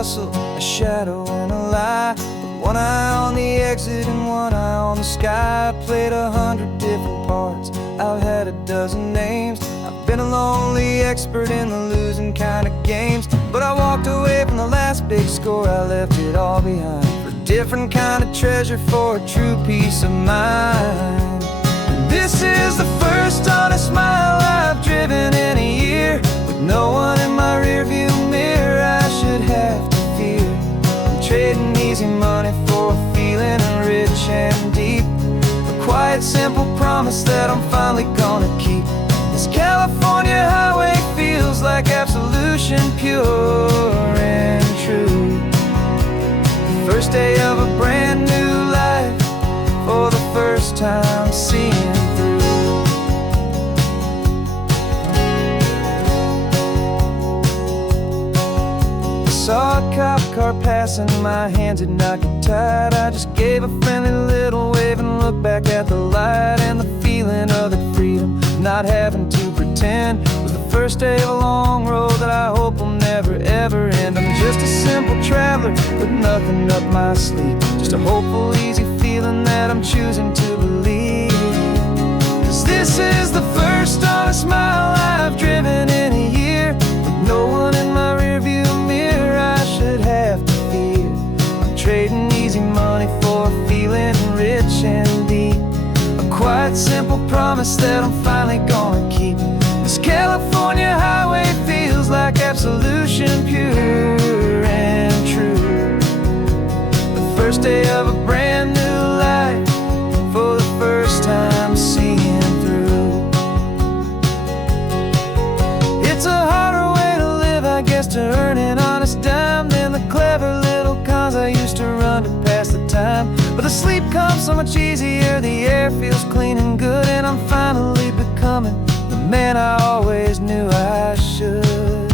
hustle, a shadow and a lie. With one eye on the exit and one eye on the sky. I played 100 different parts, I've had a dozen names. I've been a lonely expert in the losing kind of games. But I walked away from the last big score, I left it all behind for a different kind of treasure, for a true peace of mind. And this is the first honest mile I've driven in a year, with no one in my rearview mirror I should have to fear. I'm trading easy money for a feeling rich and deep, a quiet simple promise that I'm finally gonna keep. This California highway feels like absolution, pure and true. The first day of a brand new life, for the first time seeing through. I saw a cop car passing, my hands had not got tied. I just gave a friendly little wave and looked back at the light. And the feeling of that freedom, not having to pretend, was the first day of a long road that I hope will never ever end. I'm just a simple traveler with nothing up my sleeve, just a hopeful, easy feeling that I'm choosing to believe. 'Cause this is the first honest mile I've driven in a year, with no one in my rearview mirror I should have to fear. I'm trading easy money for a feeling rich and deep, a quiet simple promise that I'm finally gonna keep. This California highway feels like absolution, pure and true. The first day of a brand new life, for the first time seeing through. It's a harder way to live, I guess, to earn an honest dime than the clever little cons I used to run to pass the time. But the sleep comes so much easier, the air feels clean and good, and I'm finally becoming the man I always knew I should.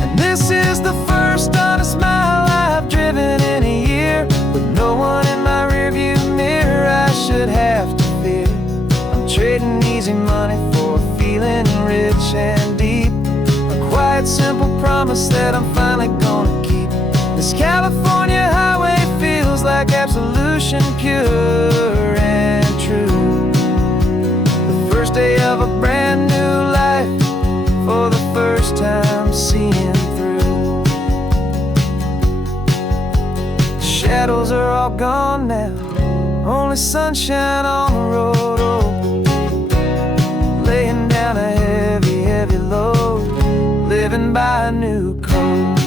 And this is the first honest mile I've driven in a year, with no one in my rearview mirror I should have to fear. I'm trading easy money for a feeling rich and deep, a quiet simple promise that I'm finally gonna keep. This California highway feels like absolution, pure and true. The first day of a brand new life, for the first time seeing through. The shadows are all gone now, only sunshine on the road. Oh, laying down a heavy, heavy load, living by a new code.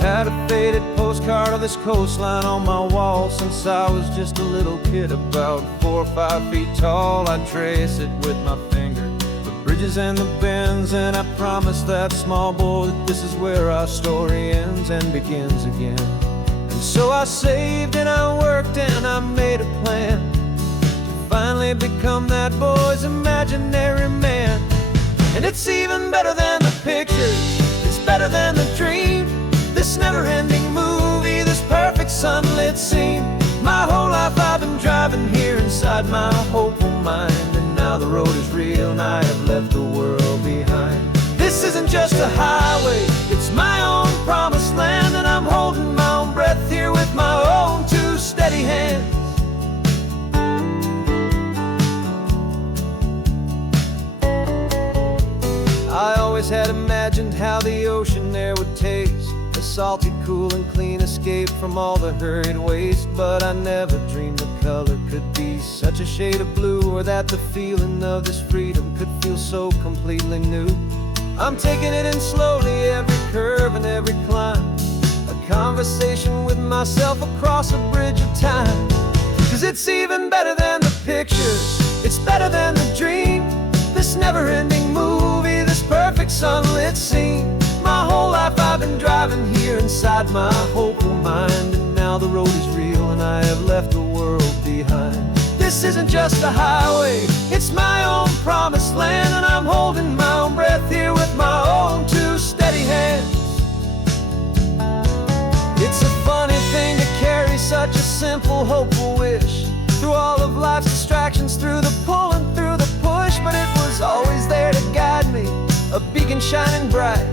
Had a faded postcard of this coastline on my wall since I was just a little kid, about 4 or 5 feet tall. I trace it with my finger, the bridges and the bends, and I promised that small boy that this is where our story ends and begins again. And so I saved and I worked and I made a plan to finally become that boy's imaginary man. And it's even better than the pictures, it's better than the dream, this never-ending movie, this perfect sunlit scene. My whole life I've been driving here inside my hopeful mind, and now the road is real and I have left the world behind. This isn't just a highway, it's my own promised land, and I'm holding my own breath here with my own two steady hands. I always had imagined how the ocean there would taste, a salty, cool and clean escape from all the hurried waste. But I never dreamed the color could be such a shade of blue, or that the feeling of this freedom could feel so completely new. I'm taking it in slowly, every curve and every climb, a conversation with myself across a bridge of time. 'Cause it's even better than the pictures, it's better than the dream, never-ending movie, this perfect sunlit scene. My whole life I've been driving here inside my hopeful mind, and now the road is real and I have left the world behind. This isn't just a highway, it's my own promised land, and I'm holding my own breath here with my own two steady hands. It's a funny thing to carry such a simple, hopeful wish through all of life's distractions, through the pull and through the push. But it was always there to guide me, a beacon shining bright,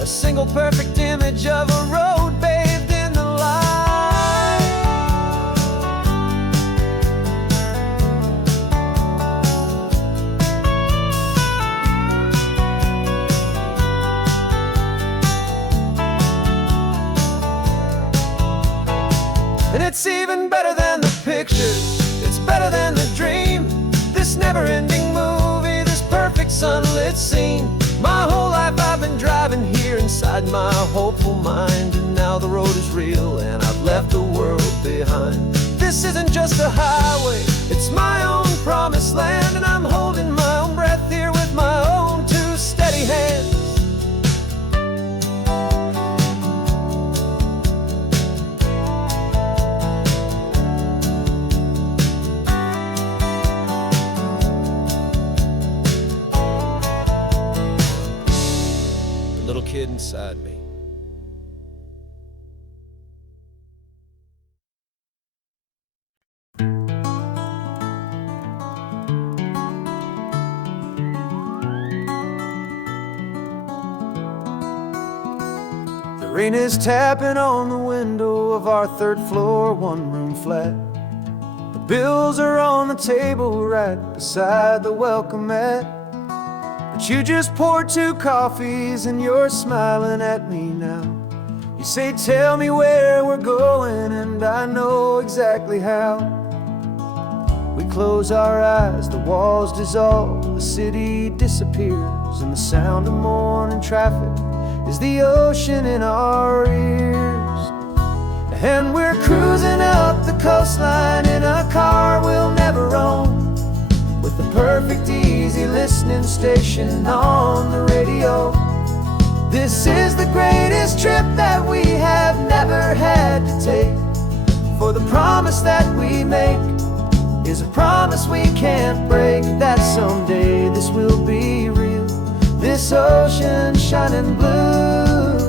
a single perfect image of a road bathed in the light. And it's even better than the pictures, it's better than the dream. This never-ending movie, this perfect sunlit scene. My whole life I've been driving here inside my hopeful mind, and now the road is real and I've left the world behind. This isn't just a highway, it's my own promised land, and I'm holding my own breath here with my own two steady hands. Little kid inside me. The rain is tapping on the window of our third floor, one-room flat. The bills are on the table right beside the welcome mat. But you just poured 2 coffees and you're smiling at me now. You say, tell me where we're going, and I know exactly how. We close our eyes, the walls dissolve, the city disappears, and the sound of morning traffic is the ocean in our ears. And we're cruising up the coastline in a car we'll never own, with the perfect easy listening station on the radio. This is the greatest trip that we have never had to take, for the promise that we make is a promise we can't break, that someday this will be real, this ocean shining blue.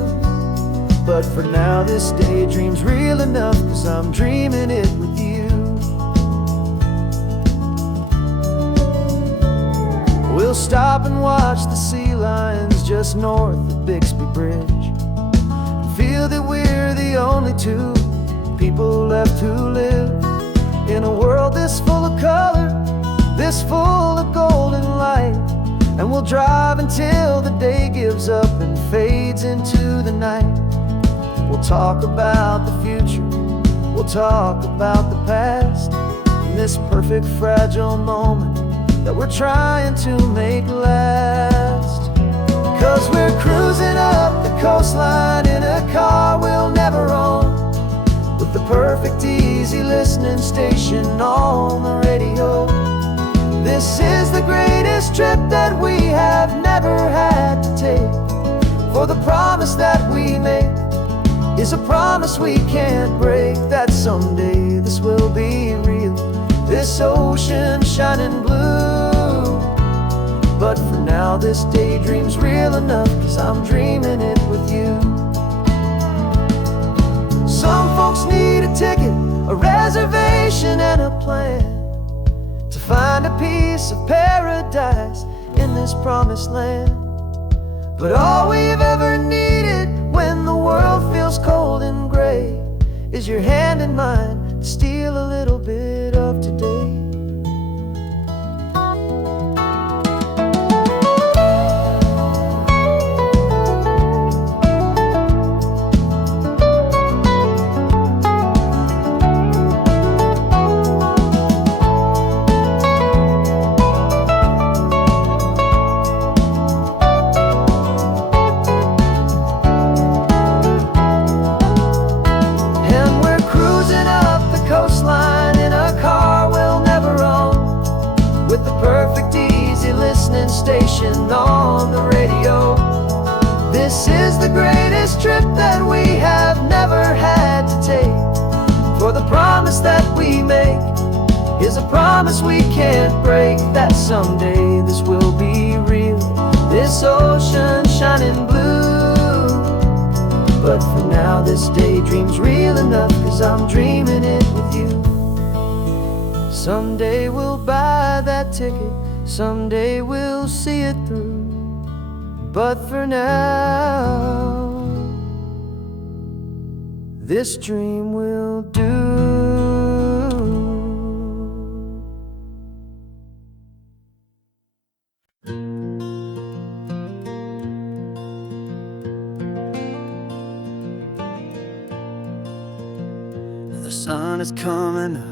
But for now this daydream's real enough, 'cause I'm dreaming it with you. We'll stop and watch the sea lions just north of Bixby Bridge, and feel that we're the only 2 people left who live in a world this full of color, this full of golden light. And we'll drive until the day gives up and fades into the night. We'll talk about the future, we'll talk about the past, in this perfect fragile moment that we're trying to make last. 'Cause we're cruising up the coastline in a car we'll never own, with the perfect easy listening station on the radio. This is the greatest trip that we have never had to take, for the promise that we make is a promise we can't break, that someday this will be real, this ocean shining blue. But for now this daydream's real enough, 'cause I'm dreaming it with you. Some folks need a ticket, a reservation and a plan, to find a piece of paradise in this promised land. But all we've ever needed when the world feels cold and gray is your hand in mine to steal a little bit of today. Coastline in a make is a promise we can't break, that someday this will be real, this ocean shining blue. But for now this daydream's real enough, 'cause I'm dreaming it with you. Someday we'll buy that ticket, someday we'll see it through. But for now, this dream will do. The sun is coming up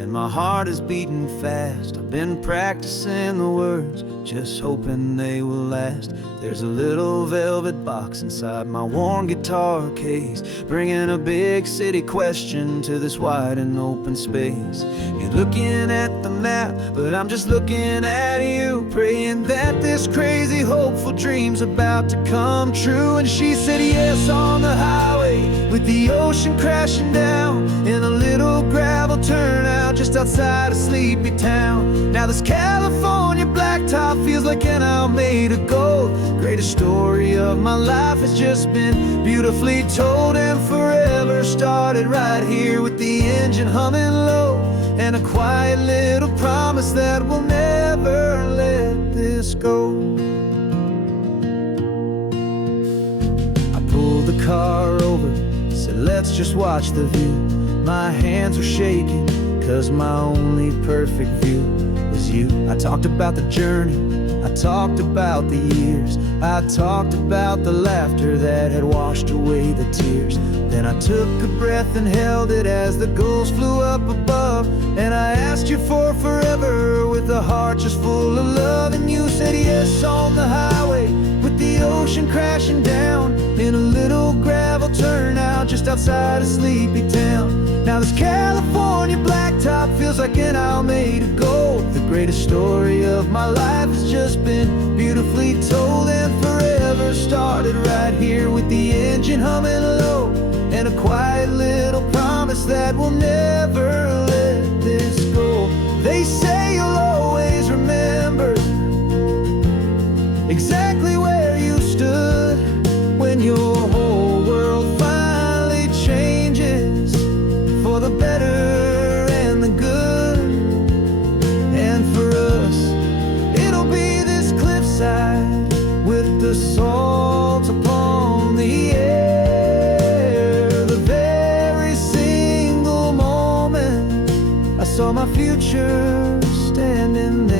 and my heart is beating fast. I've been practicing the words, just hoping they will last. There's a little velvet box inside my worn guitar case, bringing a big city question to this wide and open space. You're looking at the map, but I'm just looking at you, praying that this crazy hopeful dream's about to come true. And she said yes on the highway, with the ocean crashing down in a little gravel turnout just outside of Sleepy Town. Now this California blacktop feels like an hour made of gold. Greatest story of my life has just been beautifully told, and forever started right here with the engine humming low, and a quiet little promise that we'll never let this go. I pulled the car over, said let's just watch the view. My hands were shaking, 'cause my only perfect view was you. I talked about the journey, I talked about the years, I talked about the laughter that had washed away the tears. Then I took a breath and held it as the gulls flew up above, and I asked you for forever with a heart just full of love. And you said yes on the highway, with the ocean crashing down in a little gravel turnout just outside of Sleepy Town. Now this California blacktop feels like an hour made of gold. The greatest story of my life has just been beautifully told, and forever started right here with the engine humming low, and a quiet little promise that we'll never let this go. They say you'll always remember exactly where you stood when your whole world finally changes for the better and the good. And for us, it'll be this cliffside with the salt upon the air. The very single moment I saw my future standing there.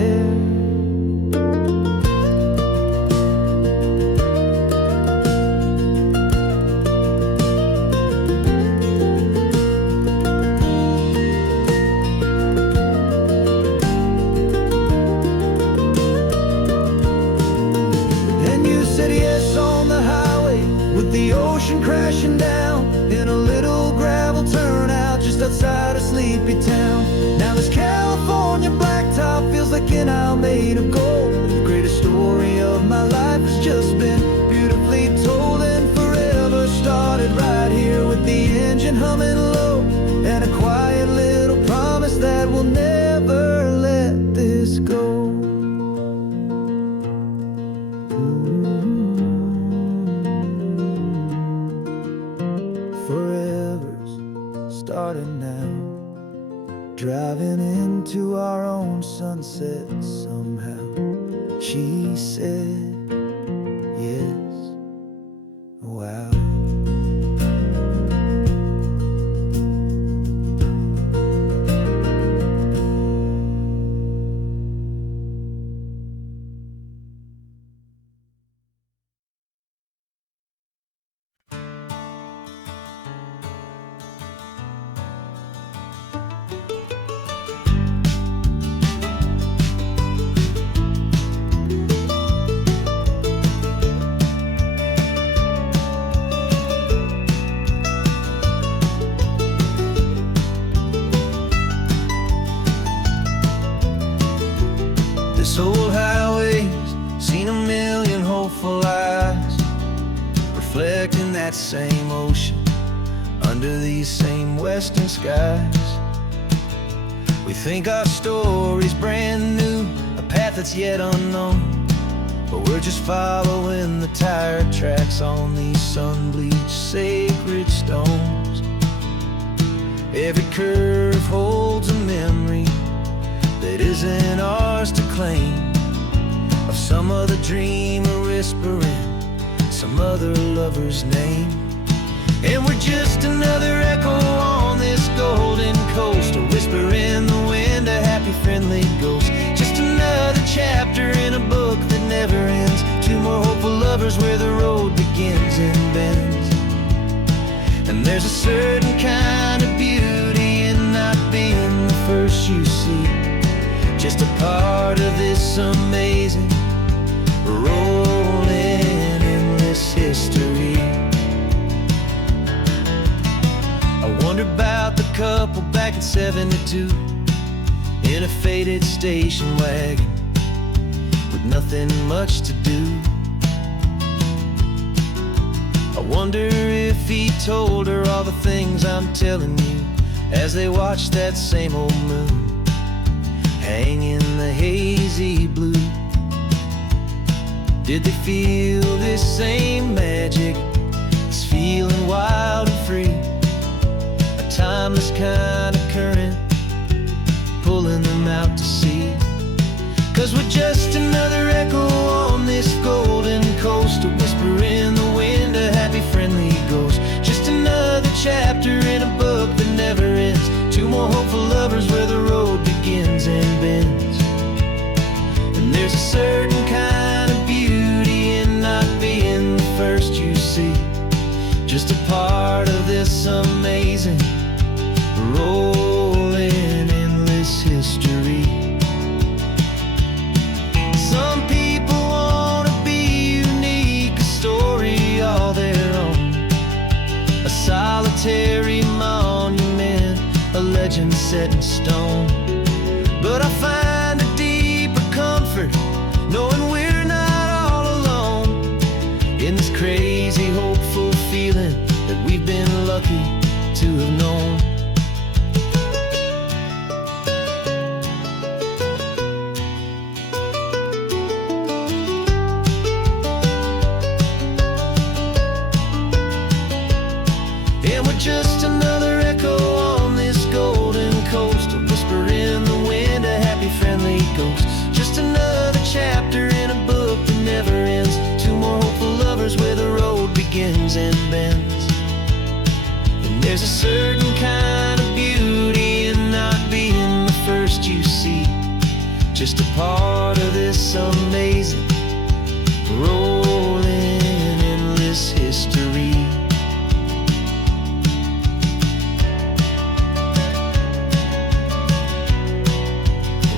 The ocean crashing down in a little gravel turnout just outside of Sleepy Town. Now this California blacktop feels like an hour made of gold. The greatest story of my life has just been beautifully told, and forever started right here with the engine humming low, and a quiet little promise that we'll never let this go. Forever's starting now, driving into our own sunset somehow. She said yes, wow. This old highway's seen a million hopeful eyes, reflecting that same ocean under these same western skies. We think our story's brand new, a path that's yet unknown, but we're just following the tire tracks on these sun-bleached sacred stones. Every curve holds a memory that isn't ours to claim, of some other dreamer whispering some other lover's name. And we're just another echo on this golden coast, a whisper in the wind, a happy friendly ghost. Just another chapter in a book that never ends, two more hopeful lovers where the road begins and bends. And there's a certain kind of beauty in not being the first you see, just a part of this amazing rolling endless history. I wonder about the couple back in '72 in a faded station wagon with nothing much to do. I wonder if he told her all the things I'm telling you as they watched that same old moon hang in the hazy blue. Did they feel this same magic, this feeling wild and free, a timeless kind of current pulling them out to sea? 'Cause we're just another echo on this golden coast, a whisper in the wind, a happy friendly ghost. Just another chapter in a book that never ends, two more hopeful lovers where the road begins and bends. And there's a certain kind of beauty in not being the first you see, just a part of this amazing rolling endless history. Some people want to be unique, a story all their own, a solitary monument, a legend set in stone. But I find a deeper comfort knowing we're not all alone in this crazy hopeful feeling that we've been lucky to have known. And we're just another echo on this golden coast, a whisper in the wind, a happy friendly ghost. Just another chapter in a book that never ends, two more hopeful lovers where the road begins and bends. And there's a certain kind of beauty in not being the first you see, just a part of this amazing rolling endless history.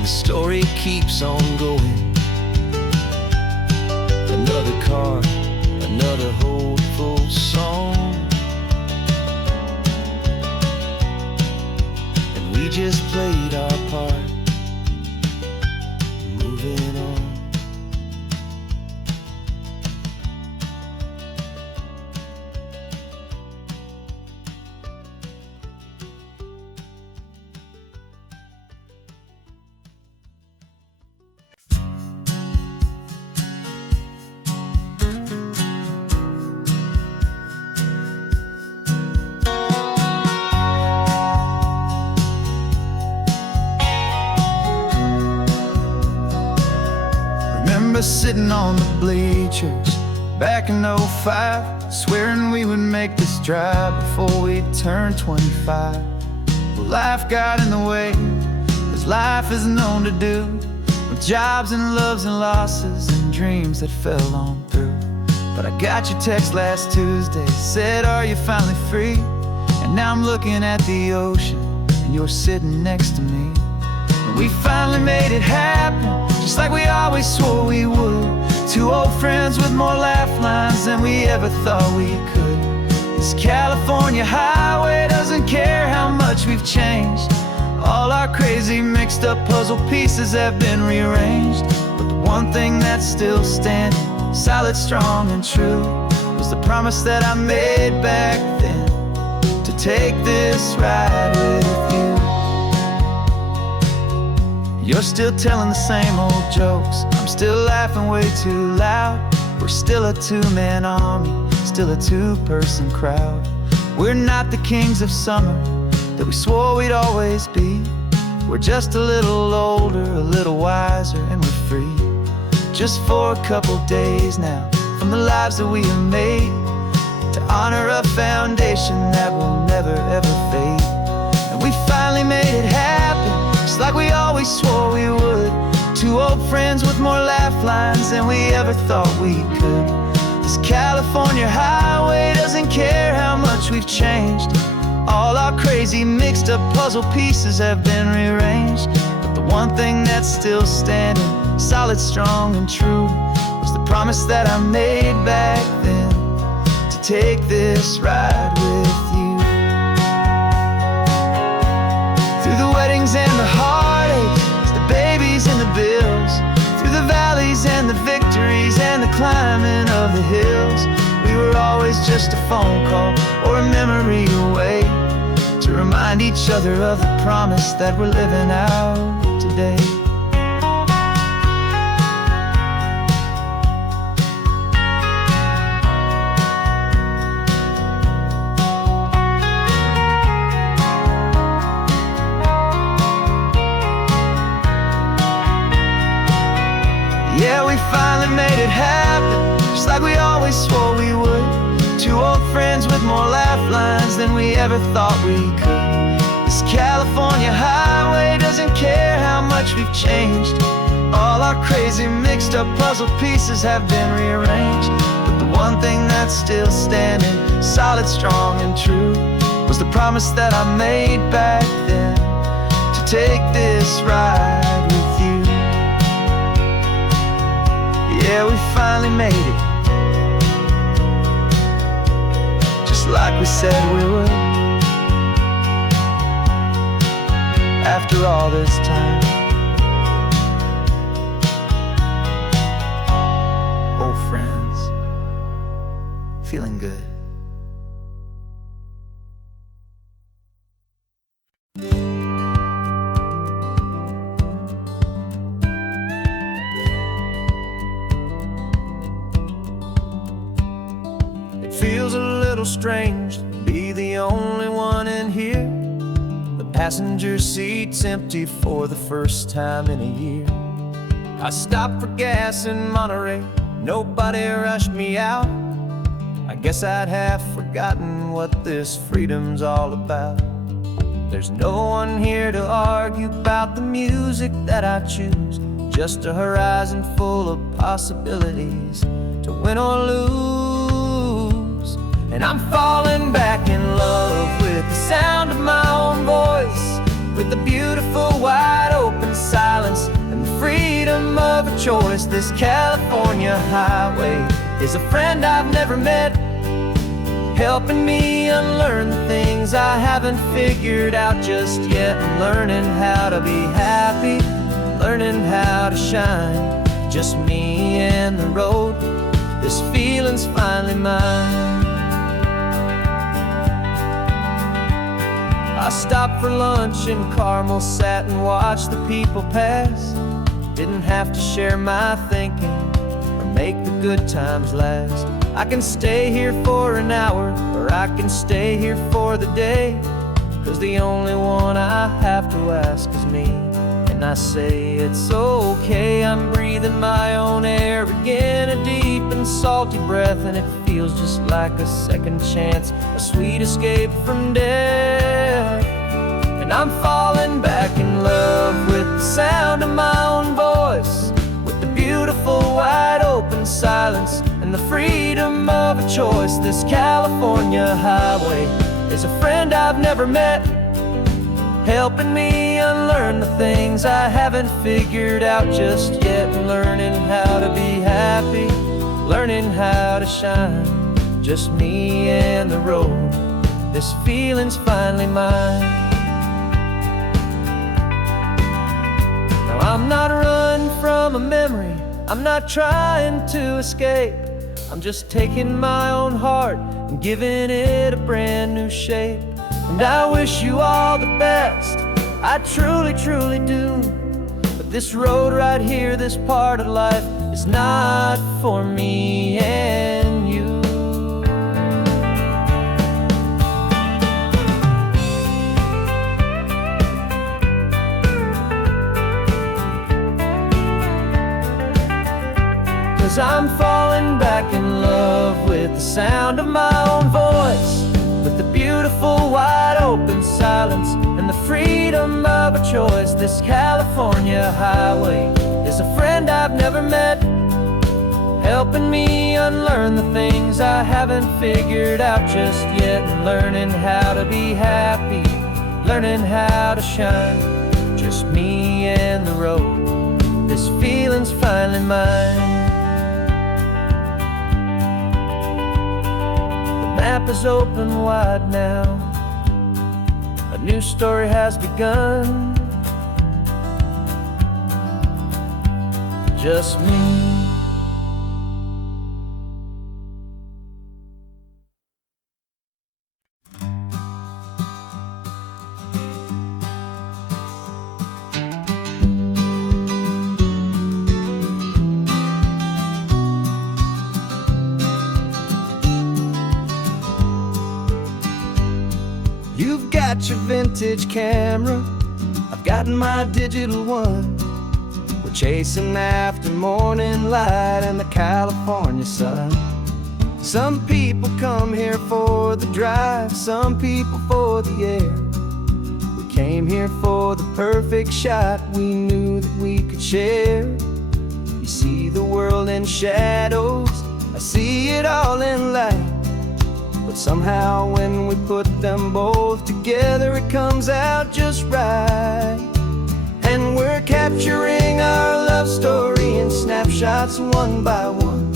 Story keeps on going, another card, another hopeful song, and we just played our part, moving on. Sitting on the bleachers back in '05, swearing we would make this drive before we turned 25. Well, life got in the way, as life is known to do, with jobs and loves and losses and dreams that fell on through. But I got your text last Tuesday, said, are you finally free? And now I'm looking at the ocean, and you're sitting next to me. And we finally made it happen, just like we always swore we would. Two old friends with more laugh lines than we ever thought we could. This California highway doesn't care how much we've changed. All our crazy mixed up puzzle pieces have been rearranged. But the one thing that's still standing, solid, strong and true, was the promise that I made back then, to take this ride with you. You're still telling the same old jokes, I'm still laughing way too loud. We're still a two-man army, still a two-person crowd. We're not the kings of summer that we swore we'd always be. We're just a little older, a little wiser, and we're free. Just for a couple days now, from the lives that we have made, to honor a foundation that will never ever fade. And we finally made it happen, just like we always swore we would. Two old friends with more laugh lines than we ever thought we could. This California highway doesn't care how much we've changed. All our crazy mixed up puzzle pieces have been rearranged. But the one thing that's still standing, solid, strong, and true, was the promise that I made back then, to take this ride with you. Through the weddings and the heartaches, the babies and the bills, through the valleys and the victories and the climbing of the hills, we were always just a phone call or a memory away, to remind each other of the promise that we're living out today. Yeah, we finally made it happen, just like we always swore we would. Two old friends with more laugh lines than we ever thought we could. This California highway doesn't care how much we've changed. All our crazy mixed up puzzle pieces have been rearranged. But the one thing that's still standing, solid, strong, and true, was the promise that I made back then, to take this ride with you. Yeah, we finally made it, just like we said we would. After all this time, old friends, feeling good. Feels a little strange to be the only one in here. The passenger seat's empty for the first time in a year. I stopped for gas in Monterey, nobody rushed me out. I guess I'd have forgotten what this freedom's all about. There's no one here to argue about the music that I choose, just a horizon full of possibilities to win or lose. And I'm falling back in love with the sound of my own voice, with the beautiful wide open silence and the freedom of a choice. This California highway is a friend I've never met, helping me unlearn the things I haven't figured out just yet. I'm learning how to be happy, learning how to shine, just me and the road. This feeling's finally mine. I stopped for lunch in Carmel, sat and watched the people pass. Didn't have to share my thinking or make the good times last. I can stay here for an hour, or I can stay here for the day, 'cause the only one I have to ask is me. And I say it's okay, I'm breathing my own air again, a deep and salty breath, and it feels just like a second chance, a sweet escape from death. And I'm falling back in love with the sound of my own voice, with the beautiful wide open silence and the freedom of a choice. This California highway is a friend I've never met, helping me unlearn the things I haven't figured out just yet. Learning how to be happy, learning how to shine, just me and the road. This feeling's finally mine. Now I'm not running from a memory, I'm not trying to escape. I'm just taking my own heart and giving it a brand new shape. And I wish you all the best, I truly, truly do. This road right here, this part of life, is not for me and you. Cause I'm falling back in love with the sound of my own voice, with the beautiful wide open silence and the freedom of a choice. This California highway is a friend I've never met, helping me unlearn the things I haven't figured out just yet, and learning how to be happy, learning how to shine. Just me and the road, this feeling's finally mine. The map is open wide now, a new story has begun. Just me. You've got your vintage camera, I've got my digital one. We're chasing after morning light and the California sun. Some people come here for the drive, some people for the air. We came here for the perfect shot we knew that we could share. You see the world in shadows, I see it all in light. But somehow when we put them both together, it comes out just right. And we're capturing our love story in snapshots one by one.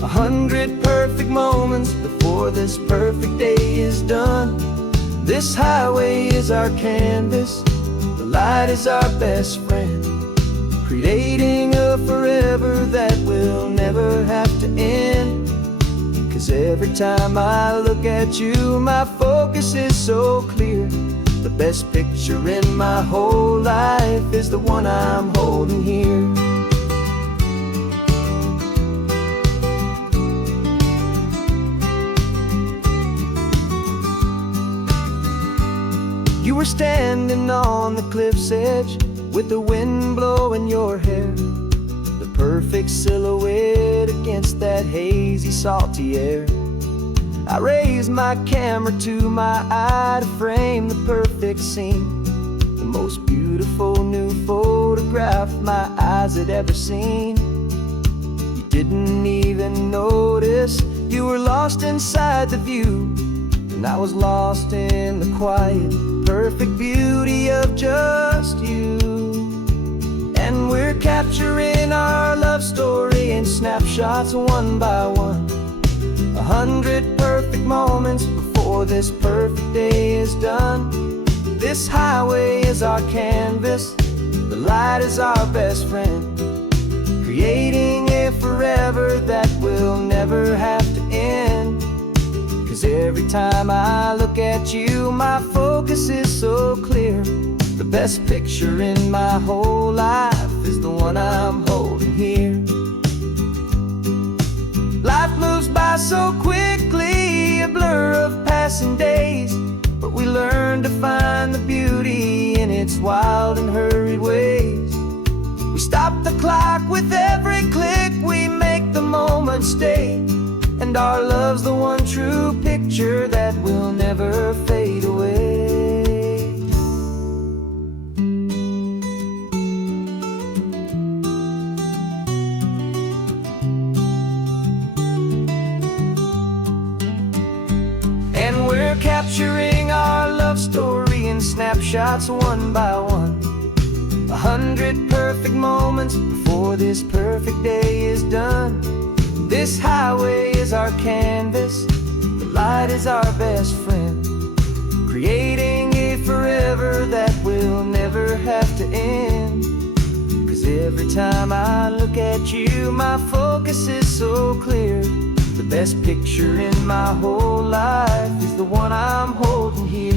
100 perfect moments before this perfect day is done. This highway is our canvas, the light is our best friend, creating a forever that will never have to end. Cause every time I look at you, my focus is so clear. The best picture in my whole life is the one I'm holding here. You were standing on the cliff's edge with the wind blowing your hair, the perfect silhouette against that hazy, salty air. I raised my camera to my eye to frame the perfect scene, the most beautiful new photograph my eyes had ever seen. You didn't even notice, you were lost inside the view, and I was lost in the quiet, perfect beauty of just you. And we're capturing our love story in snapshots one by one. 100 perfect moments before this perfect day is done. This highway is our canvas, the light is our best friend, creating a forever that will never have to end. Cause every time I look at you, my focus is so clear. The best picture in my whole life is the one I'm holding here. Life moves by so quickly, a blur of passing days, but we learn to find the beauty in its wild and hurried ways. We stop the clock with every click, we make the moment stay, and our love's the one true picture that will never fade away. And we're capturing our love story in snapshots one by one. 100 perfect moments before this perfect day is done. This highway is our canvas, the light is our best friend, creating a forever that will never have to end. Cause every time I look at you, my focus is so clear. The best picture in my whole life is the one I'm holding here.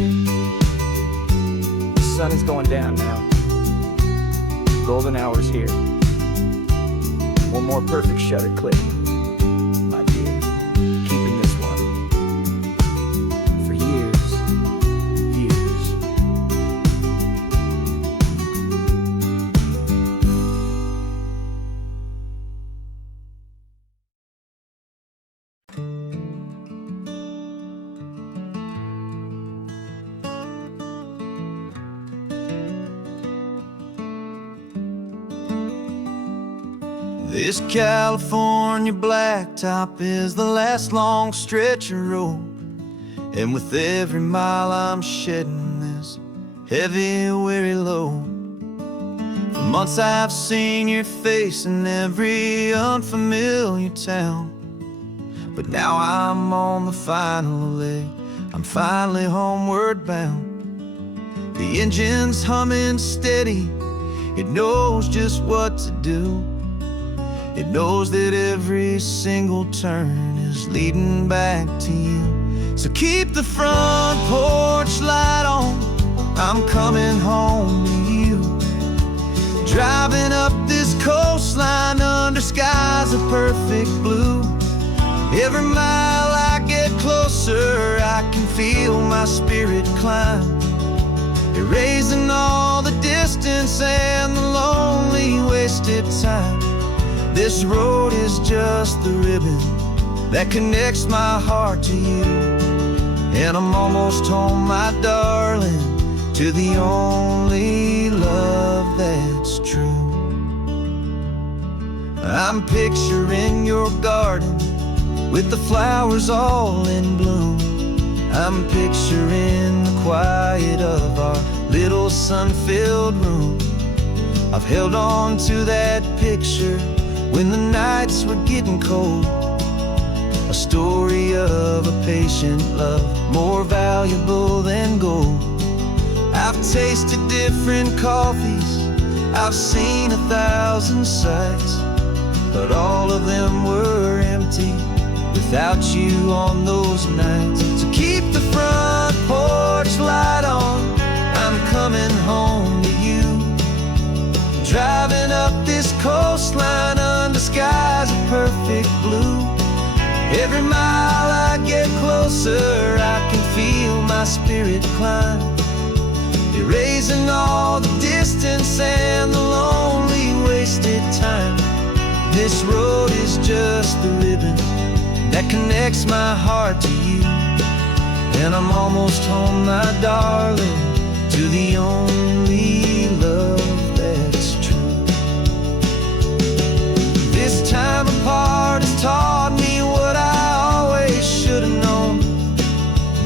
The sun is going down now. golden hours here. One more perfect shutter click, my dear. Keeping this one for years, years. This California blacktop is the last long stretch of road, and with every mile I'm shedding this heavy, weary load. For months I've seen your face in every unfamiliar town, but now I'm on the final leg, I'm finally homeward bound. The engine's humming steady, it knows just what to do. It knows that every single turn is leading back to you. So keep the front porch light on, I'm coming home to you. Driving up this coastline under skies of perfect blue. Every mile I get closer, I can feel my spirit climb, erasing all the distance and the lonely wasted time. This road is just the ribbon that connects my heart to you, and I'm almost home, my darling, to the only love that's true. I'm picturing your garden with the flowers all in bloom. I'm picturing the quiet of our little sun-filled room. I've held on to that picture when the nights were getting cold, a story of a patient love, more valuable than gold. I've tasted different coffees, I've seen 1,000 sights, but all of them were empty without you on those nights. So keep the front porch light on, I'm coming home to you. Driving up this coastline under skies of perfect blue. Every mile I get closer, I can feel my spirit climb, erasing all the distance and the lonely wasted time. This road is just the ribbon that connects my heart to you, and I'm almost home, my darling, to the only love that's true. This time apart has taught me what I always should have known,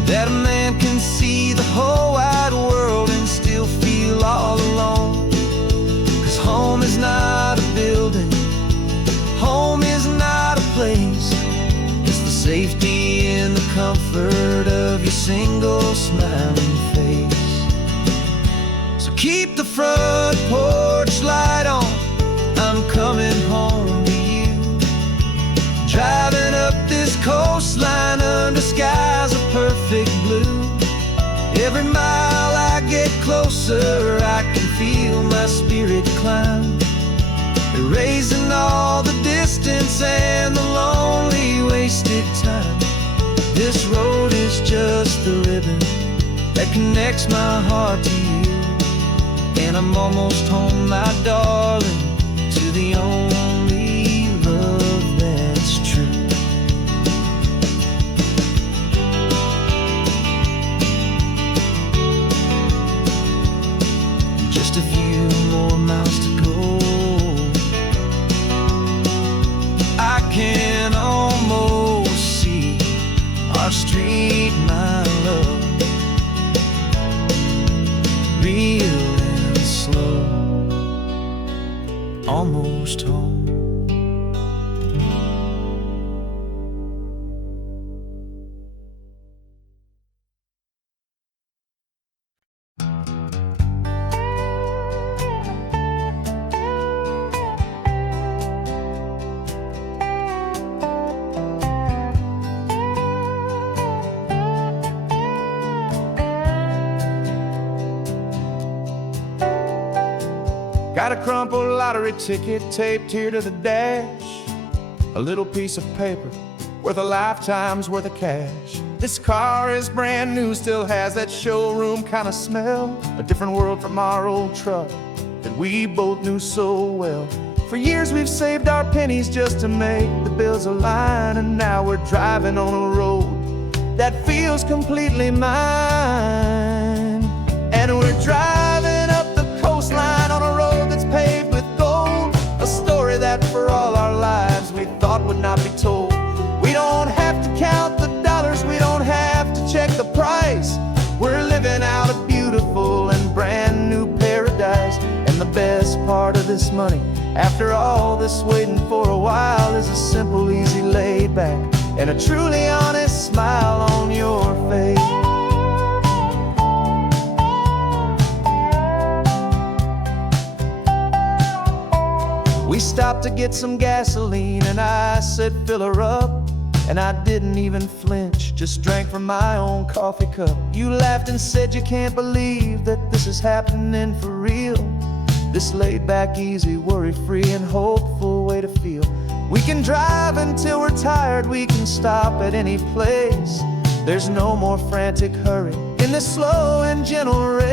that a man can see the whole wide world and still feel all alone. 'Cause home is not a building, home is not a place, it's the safety and the comfort of your single smiling face. So keep the front porch light on, I'm coming home to you. Driving up this coastline under skies of perfect blue. Every mile I get closer, I can feel my spirit climb, erasing all the distance and the lonely wasted time. This road is just the ribbon that connects my heart to you, and I'm almost home, my darling, to the only love that's true. Just a few more miles to go, I can almost see our street, my love, real and slow, almost home. Got a crumpled lottery ticket taped here to the dash, a little piece of paper worth a lifetime's worth of cash. This car is brand new, still has that showroom kind of smell, a different world from our old truck that we both knew so well. For years we've saved our pennies just to make the bills align, and now we're driving on a road that feels completely mine. And we're driving up the coastline on a road that's paved with gold, a story that for all our lives we thought would not be told. We don't have to count the dollars, we don't have to check the price. We're living out a beautiful and brand new paradise. And the best part of this money, after all this waiting for a while, is a simple, easy, laid back, and a truly honest smile on your face. We stopped to get some gasoline, and I said, fill her up. And I didn't even flinch, just drank from my own coffee cup. You laughed and said you can't believe that this is happening for real. This laid back, easy, worry-free and hopeful way to feel. We can drive until we're tired, we can stop at any place. There's no more frantic hurry in this slow and gentle race.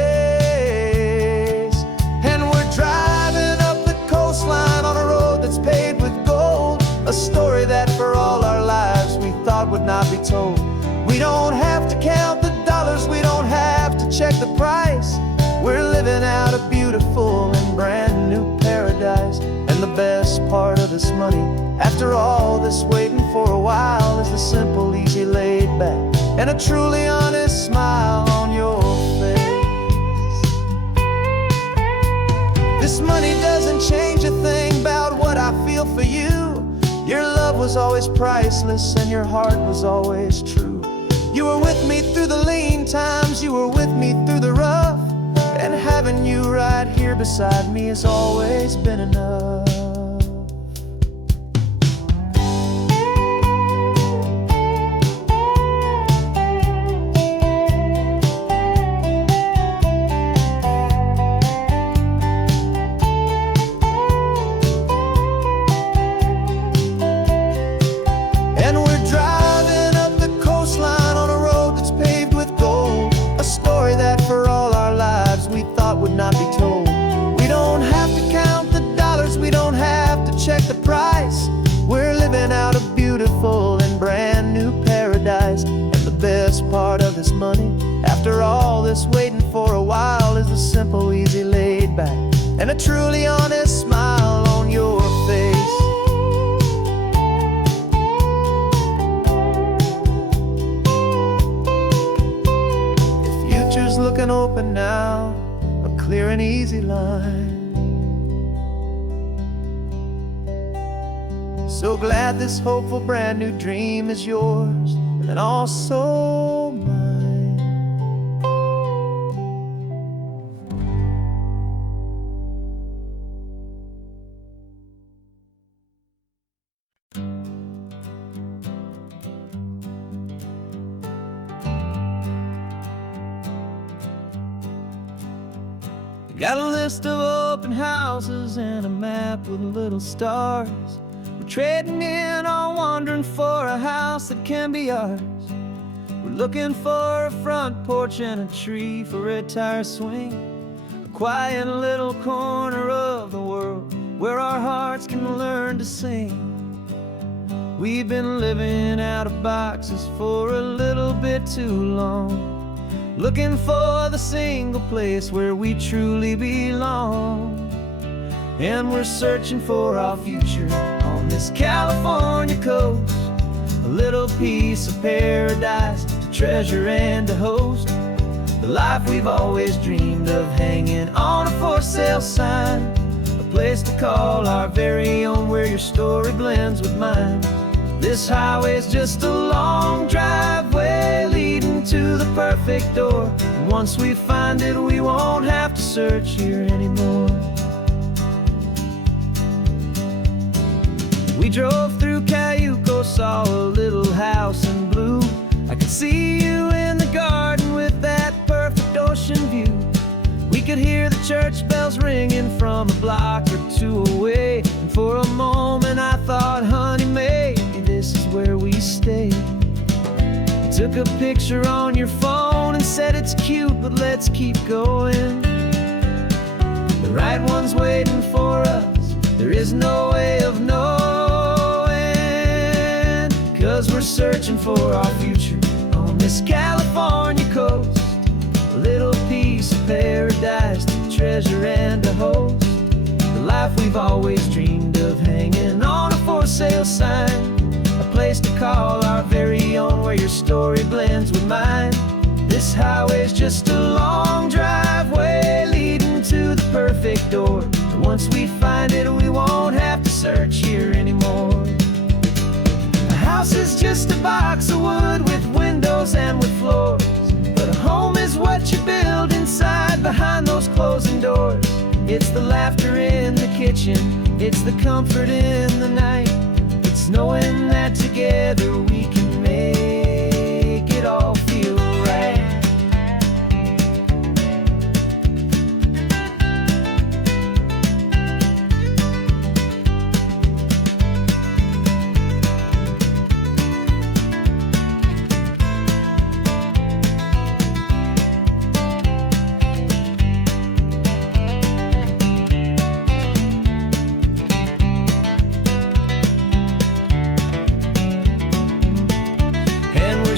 And we're driving up the coastline on a road that's paved with gold, a story that for all our lives we thought would not be told. We don't have to count the dollars, we don't have to check the price. We're living out a beautiful and brand new paradise. And the best part of this money, after all this waiting for a while, is the simple, easy, laid back, and a truly honest smile on your face. This money doesn't change a thing about what I feel for you. Your love was always priceless and your heart was always true. You were with me through the lean times, you were with me through the rough, and having you right here beside me has always been enough. Would not be told. We don't have to count the dollars, we don't have to check the price. We're living out a beautiful and brand new paradise. And the best part of this money, after all this waiting for a while, is the simple, easy, laid back, and a truly honest smile on your face. The future's looking open now, clear and easy line. So glad this hopeful brand new dream is yours and also mine. Got a list of open houses and a map with little stars. We're trading in or wandering for a house that can be ours. We're looking for a front porch and a tree for a tire swing, a quiet little corner of the world where our hearts can learn to sing. We've been living out of boxes for a little bit too long, looking for the single place where we truly belong. And we're searching for our future on this California coast, a little piece of paradise to treasure and to host, the life we've always dreamed of, hanging on a for sale sign, a place to call our very own, where your story blends with mine. This highway's just a long driveway leading to the perfect door, and once we find it, we won't have to search here anymore. We drove through Cayuco, saw a little house in blue. I could see you in the garden with that perfect ocean view. We could hear the church bells ring singing from a block or two away. And for a moment I thought, honey, maybe this is where we stay. You took a picture on your phone and said it's cute, but let's keep going. The right one's waiting for us, there is no way of knowing, 'cause we're searching for our future on this California coast. A little piece of paradise to treasure and to host. The life we've always dreamed of, hanging on a for sale sign. A place to call our very own, where your story blends with mine. This highway's just a long driveway leading to the perfect door. And once we find it, we won't have to search here anymore. A house is just a box of wood with windows and with floors. But a home is what you build inside behind those closing doors. It's the laughter in the kitchen, it's the comfort in the night. It's knowing that together we can make it all feel right.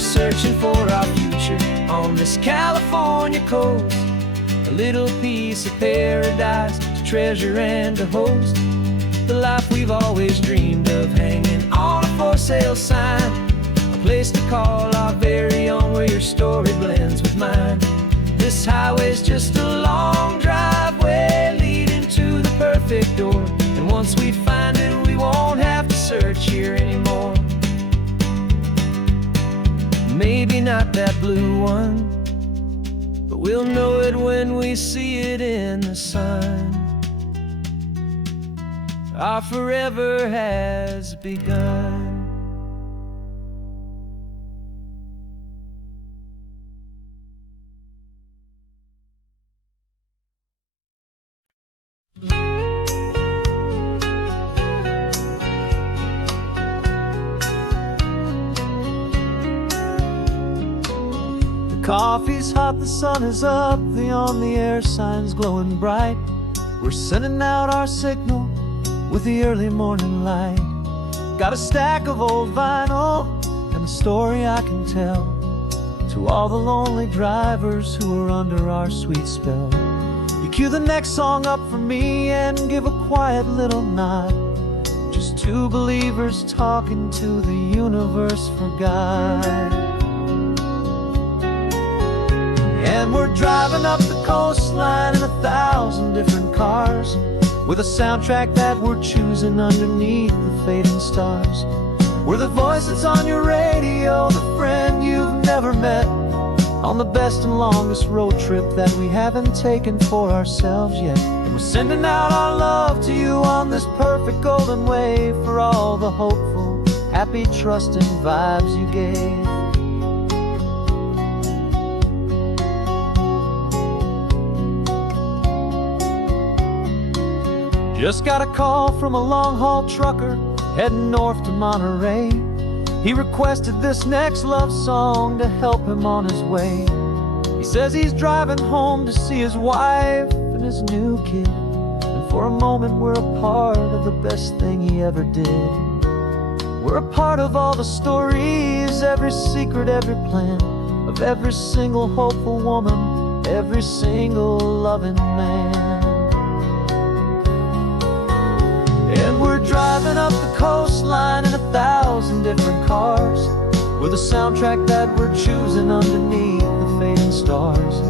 Searching for our future on this California coast. A little piece of paradise to treasure and to host. The life we've always dreamed of, hanging on a for sale sign. A place to call our very own, where your story blends with mine. This highway's just a long driveway leading to the perfect door. And once we find it, we won't have to search here anymore. Maybe not that blue one, but we'll know it when we see it in the sun. Our forever has begun. Coffee's hot, the sun is up, the on the air sign's glowing bright. We're sending out our signal with the early morning light. Got a stack of old vinyl and a story I can tell to all the lonely drivers who are under our sweet spell. You cue the next song up for me and give a quiet little nod. Just two believers talking to the universe for God. And we're driving up the coastline in 1,000 different cars, with a soundtrack that we're choosing underneath the fading stars. We're the voice that's on your radio, the friend you've never met, on the best and longest road trip that we haven't taken for ourselves yet. And we're sending out our love to you on this perfect golden wave, for all the hopeful, happy, trusting vibes you gave. Just got a call from a long-haul trucker heading north to Monterey. He requested this next love song to help him on his way. He says he's driving home to see his wife and his new kid, and for a moment we're a part of the best thing he ever did. We're a part of all the stories, every secret, every plan, of every single hopeful woman, every single loving man. And we're driving up the coastline in 1,000 different cars, with a soundtrack that we're choosing underneath the fading stars.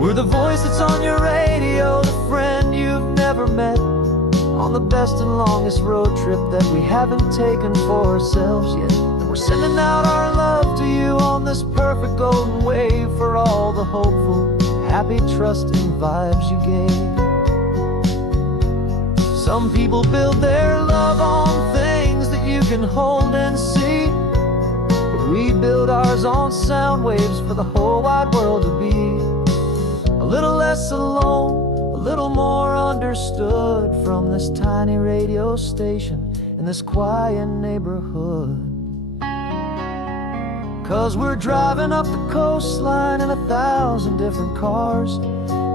We're the voice that's on your radio, the friend you've never met, on the best and longest road trip that we haven't taken for ourselves yet. And we're sending out our love to you on this perfect golden wave, for all the hopeful, happy, trusting vibes you gave. Some people build their love on things that you can hold and see, but we build ours on sound waves for the whole wide world to be a little less alone, a little more understood. understood from this tiny radio station in this quiet neighborhood. 'Cause we're driving up the coastline in 1,000 different cars,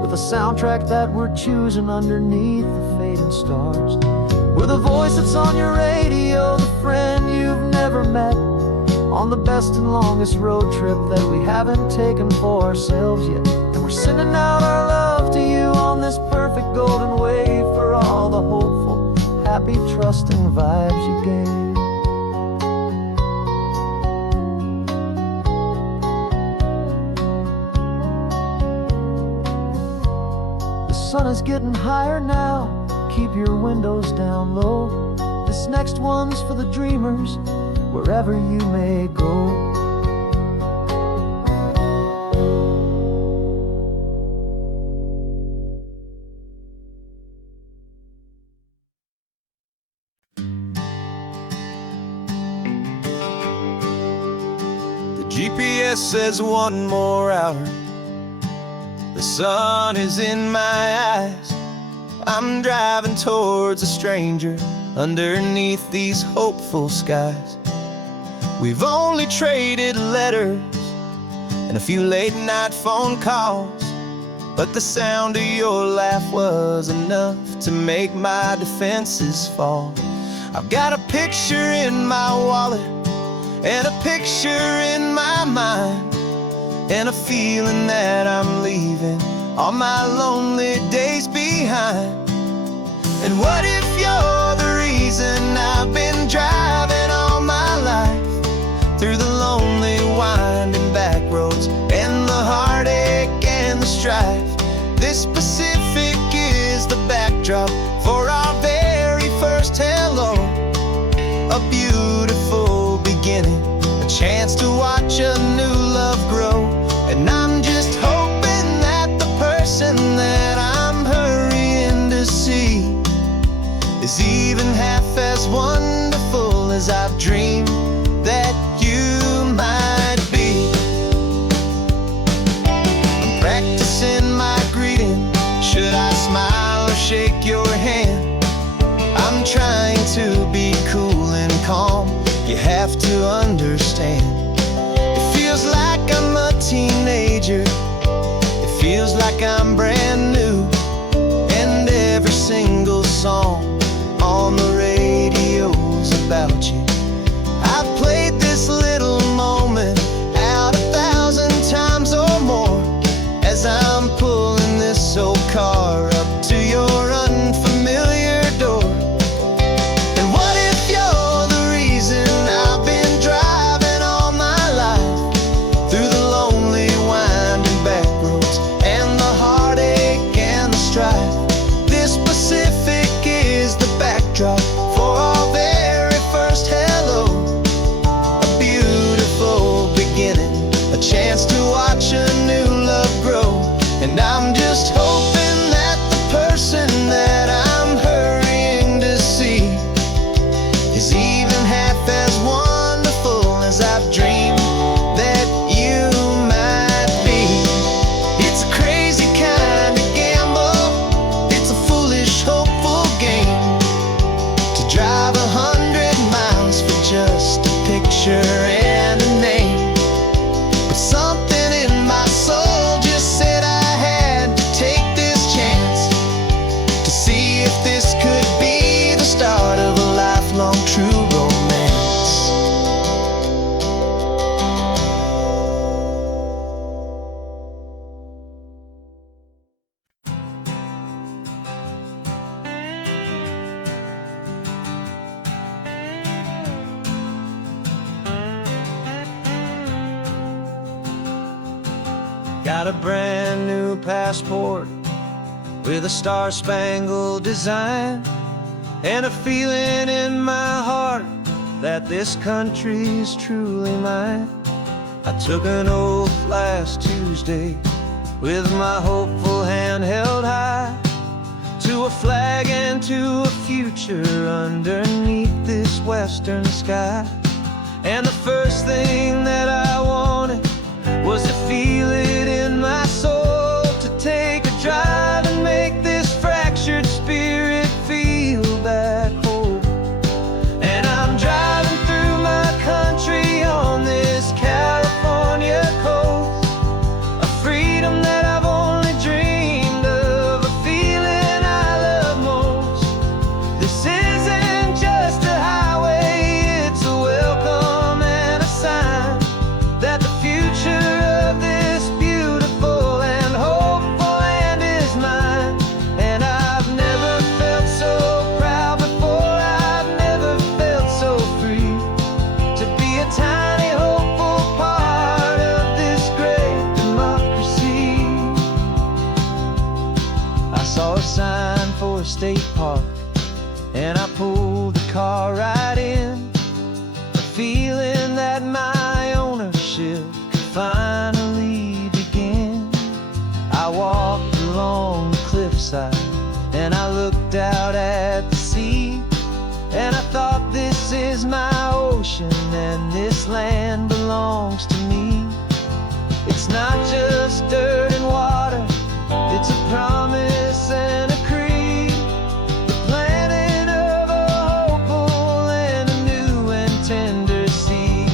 with a soundtrack that we're choosing underneath the fading stars. We're the voice that's on your radio, the friend you've never met, on the best and longest road trip that we haven't taken for ourselves yet. And we're sending out our love to you on this perfect golden wave, for all the hopeful, happy, trusting vibes you gave. The sun is getting higher now, keep your windows down low. This next one's for the dreamers, wherever you may go. The GPS says 1 more hour. The sun is in my eyes. I'm driving towards a stranger underneath these hopeful skies. We've only traded letters and a few late night phone calls, but the sound of your laugh was enough to make my defenses fall. I've got a picture in my wallet and a picture in my mind, and a feeling that I'm leaving all my lonely days behind. And what if you're the reason I've been driving all my life, through the lonely winding back roads and the heartache and the strife? This Pacific is the backdrop for our very first hello, a beautiful beginning, a chance to watch a new love grow. And I'm just hoping that the person that I'm hurrying to see is even half as wonderful as I've dreamed that you might be. I'm practicing my greeting. Should I smile or shake your hand? I'm trying to be cool and calm. You have to understand. It feels like I'm a teenager. It feels like I'm brand new. And every single song on the radio's about you. I've played this little moment out 1,000 times or more, as I'm pulling this old car up to your unfamiliar door. And what if you're the reason I've been driving all my life, through the lonely winding back roads and the heartache and the strife? This Pacific is the backdrop for our very first hello, a beautiful beginning, a chance to watch a new love grow. And I'm just hoping that the person that I'm hurrying to see is even half as wonderful as I've dreamed that you might be. It's a crazy kind of gamble, it's a foolish, hopeful game, to drive 100 miles for just a picture and a name. But something in my soul just said I had to take this chance, to see if this could be the start of a lifelong true romance. Got a brand new passport with a star-spangled design, and a feeling in my heart that this country's truly mine. I took an oath last Tuesday with my hopeful hand held high, to a flag and to a future underneath this western sky. And the first thing that I wanted was to feel it in my soul, to take a drive and make this fractured spirit sign for a state park, and I pulled the car right in, feeling that my ownership could finally begin. I walked along the cliffside and I looked out at the sea, and I thought, this is my ocean and this land belongs to me. It's not just dirt and water, it's a promise and a creed, the planting of a hopeful and a new and tender seed.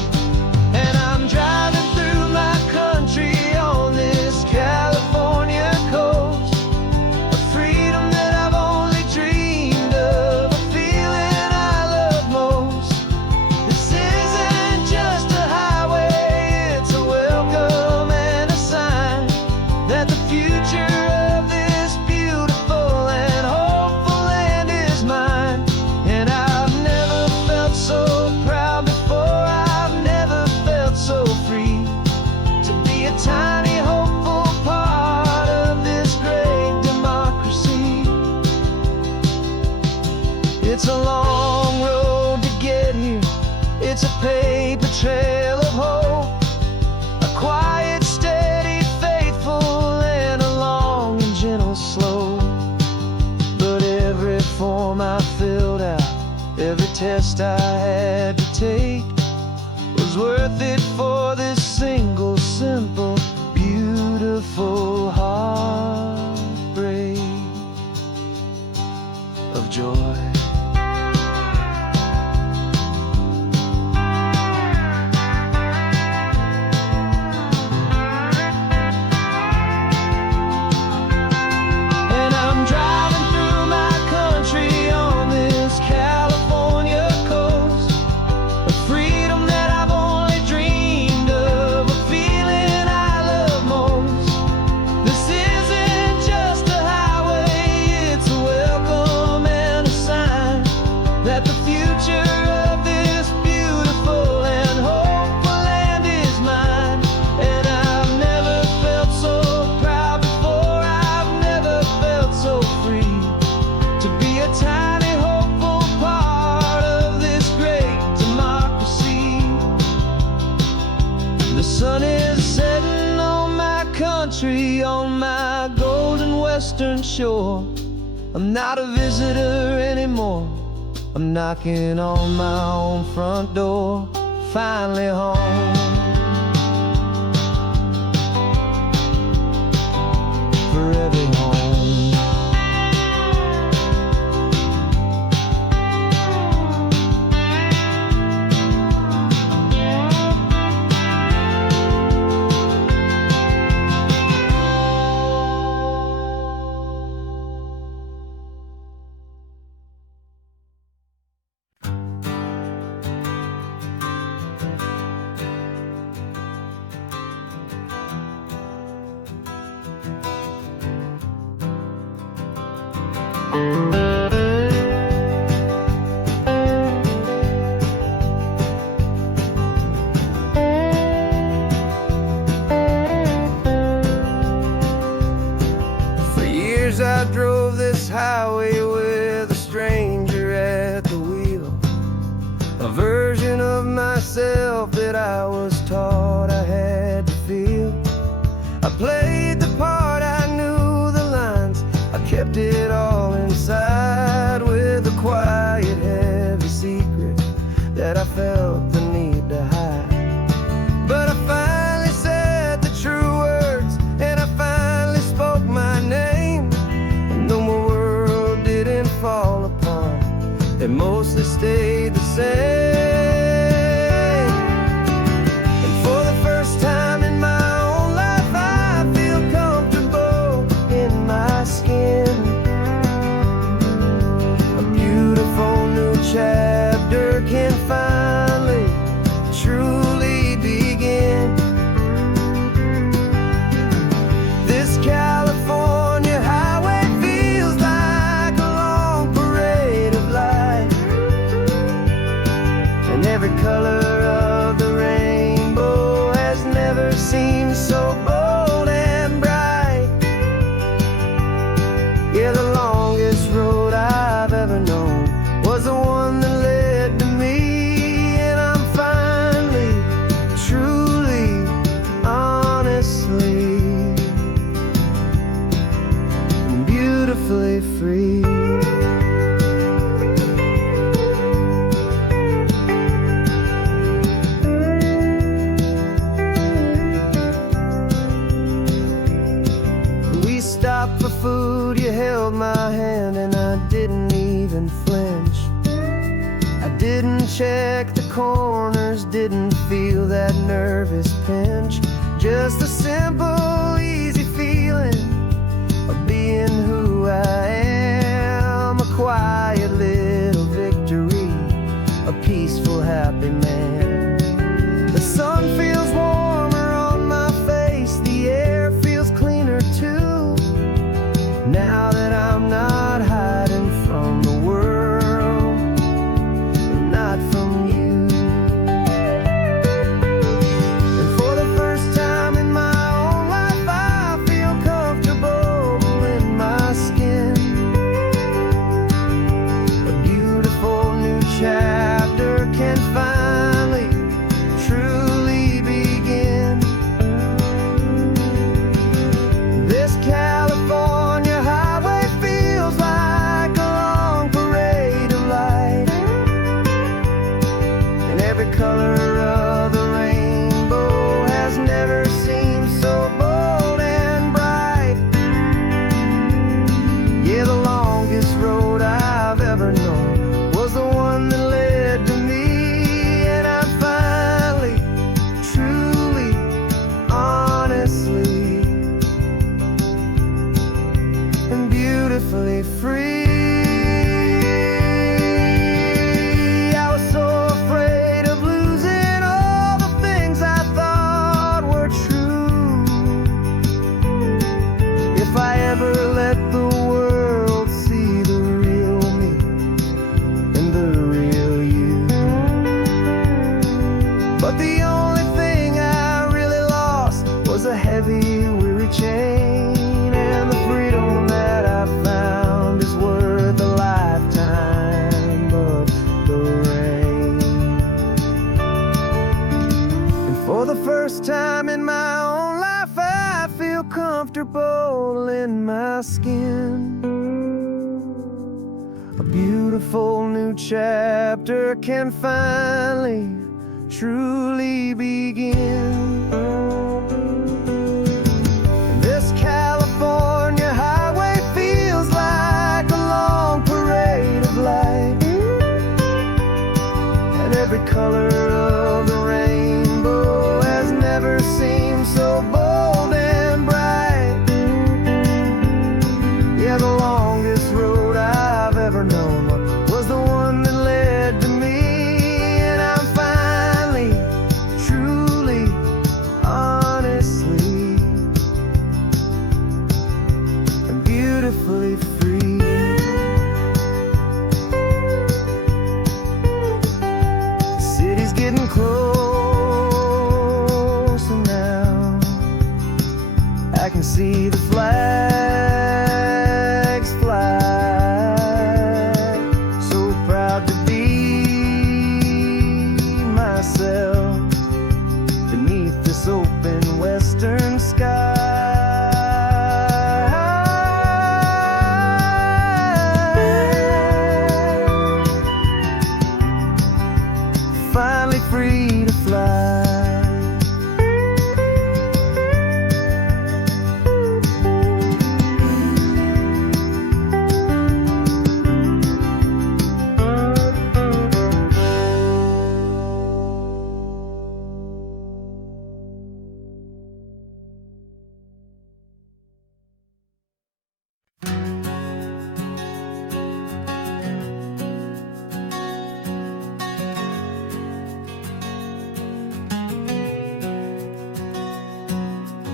And I'm driving through my country on this California coast, a freedom that I've only dreamed of, a feeling I love most. This isn't just a highway, it's a welcome and a sign that the future of this beautiful and hopeful land is mine. And I've never felt so proud before, I've never felt so free to be a tiny hopeful part of this great democracy. It's a long road to get here, it's a paper trail of hope, a quiet, steady, faithful, and a long and gentle slope. But every form I filled out, every test I had to take, was worth it for this single, simple, beautiful heartbreak of joy. And I'm driving through my country on this California coast, a freedom that I've only dreamed of, a feeling I love most. This isn't just a highway, it's a welcome and a sign that the future of this beautiful and hopeful land is mine. And I've never felt so proud before, I've never felt so free to be a tiny hopeful part of this great democracy. The sun is setting on my country, on my golden western shore. I'm not a visitor anymore, I'm knocking on my own front door, finally home. Forever home. For years I drove this highway with a stranger at the wheel, a version of myself that I was taught I had to feel. I played the part, I knew the lines, I kept it all inside with a quiet, heavy secret that I felt the need to hide. But I finally said the true words, and I finally spoke my name, and though my world didn't fall apart, it mostly stayed the same. And for the first time in my own life, I feel comfortable in my skin. A beautiful new chapter can finally truly begin. This California highway feels like a long parade of light, beautifully free. We stopped for food, you held my hand, and I didn't even flinch. I didn't check the corners, didn't feel that nervous pinch. Just a simple, easy feeling of being who I am. A quiet little victory, a peaceful, happy man. The sun feels warmer on my face, the air feels cleaner too. Now that I'm not hiding from the world, and not from you. And for the first time in my own life, I feel comfortable in my skin. A beautiful new chapter can finally, truly begin. This California highway feels like a long parade of light, and every color of the rainbow has never seemed so bold and bright. Yeah, the longest road I've ever known was the one that led to me, and I'm finally, truly, honestly, and beautifully free. I was so afraid of losing all the things I thought were true. If I ever let the world see the real me and the real you. But the only thing I really lost was a heavy, weary chain, and the freedom that I found is worth a lifetime of the rain. And for the first time in my own life, I feel comfortable in my skin. A beautiful new chapter can finally, truly begin. This California highway feels like a long parade of light, and every color of the rainbow has never seemed so bold and bright. Yeah, the longest road I've ever known was the one that led to me, and I'm finally, truly, honestly, and beautifully free. The city's getting closer now. I can see the flags fly. So proud to be myself beneath this open western sky. Finally free to fly.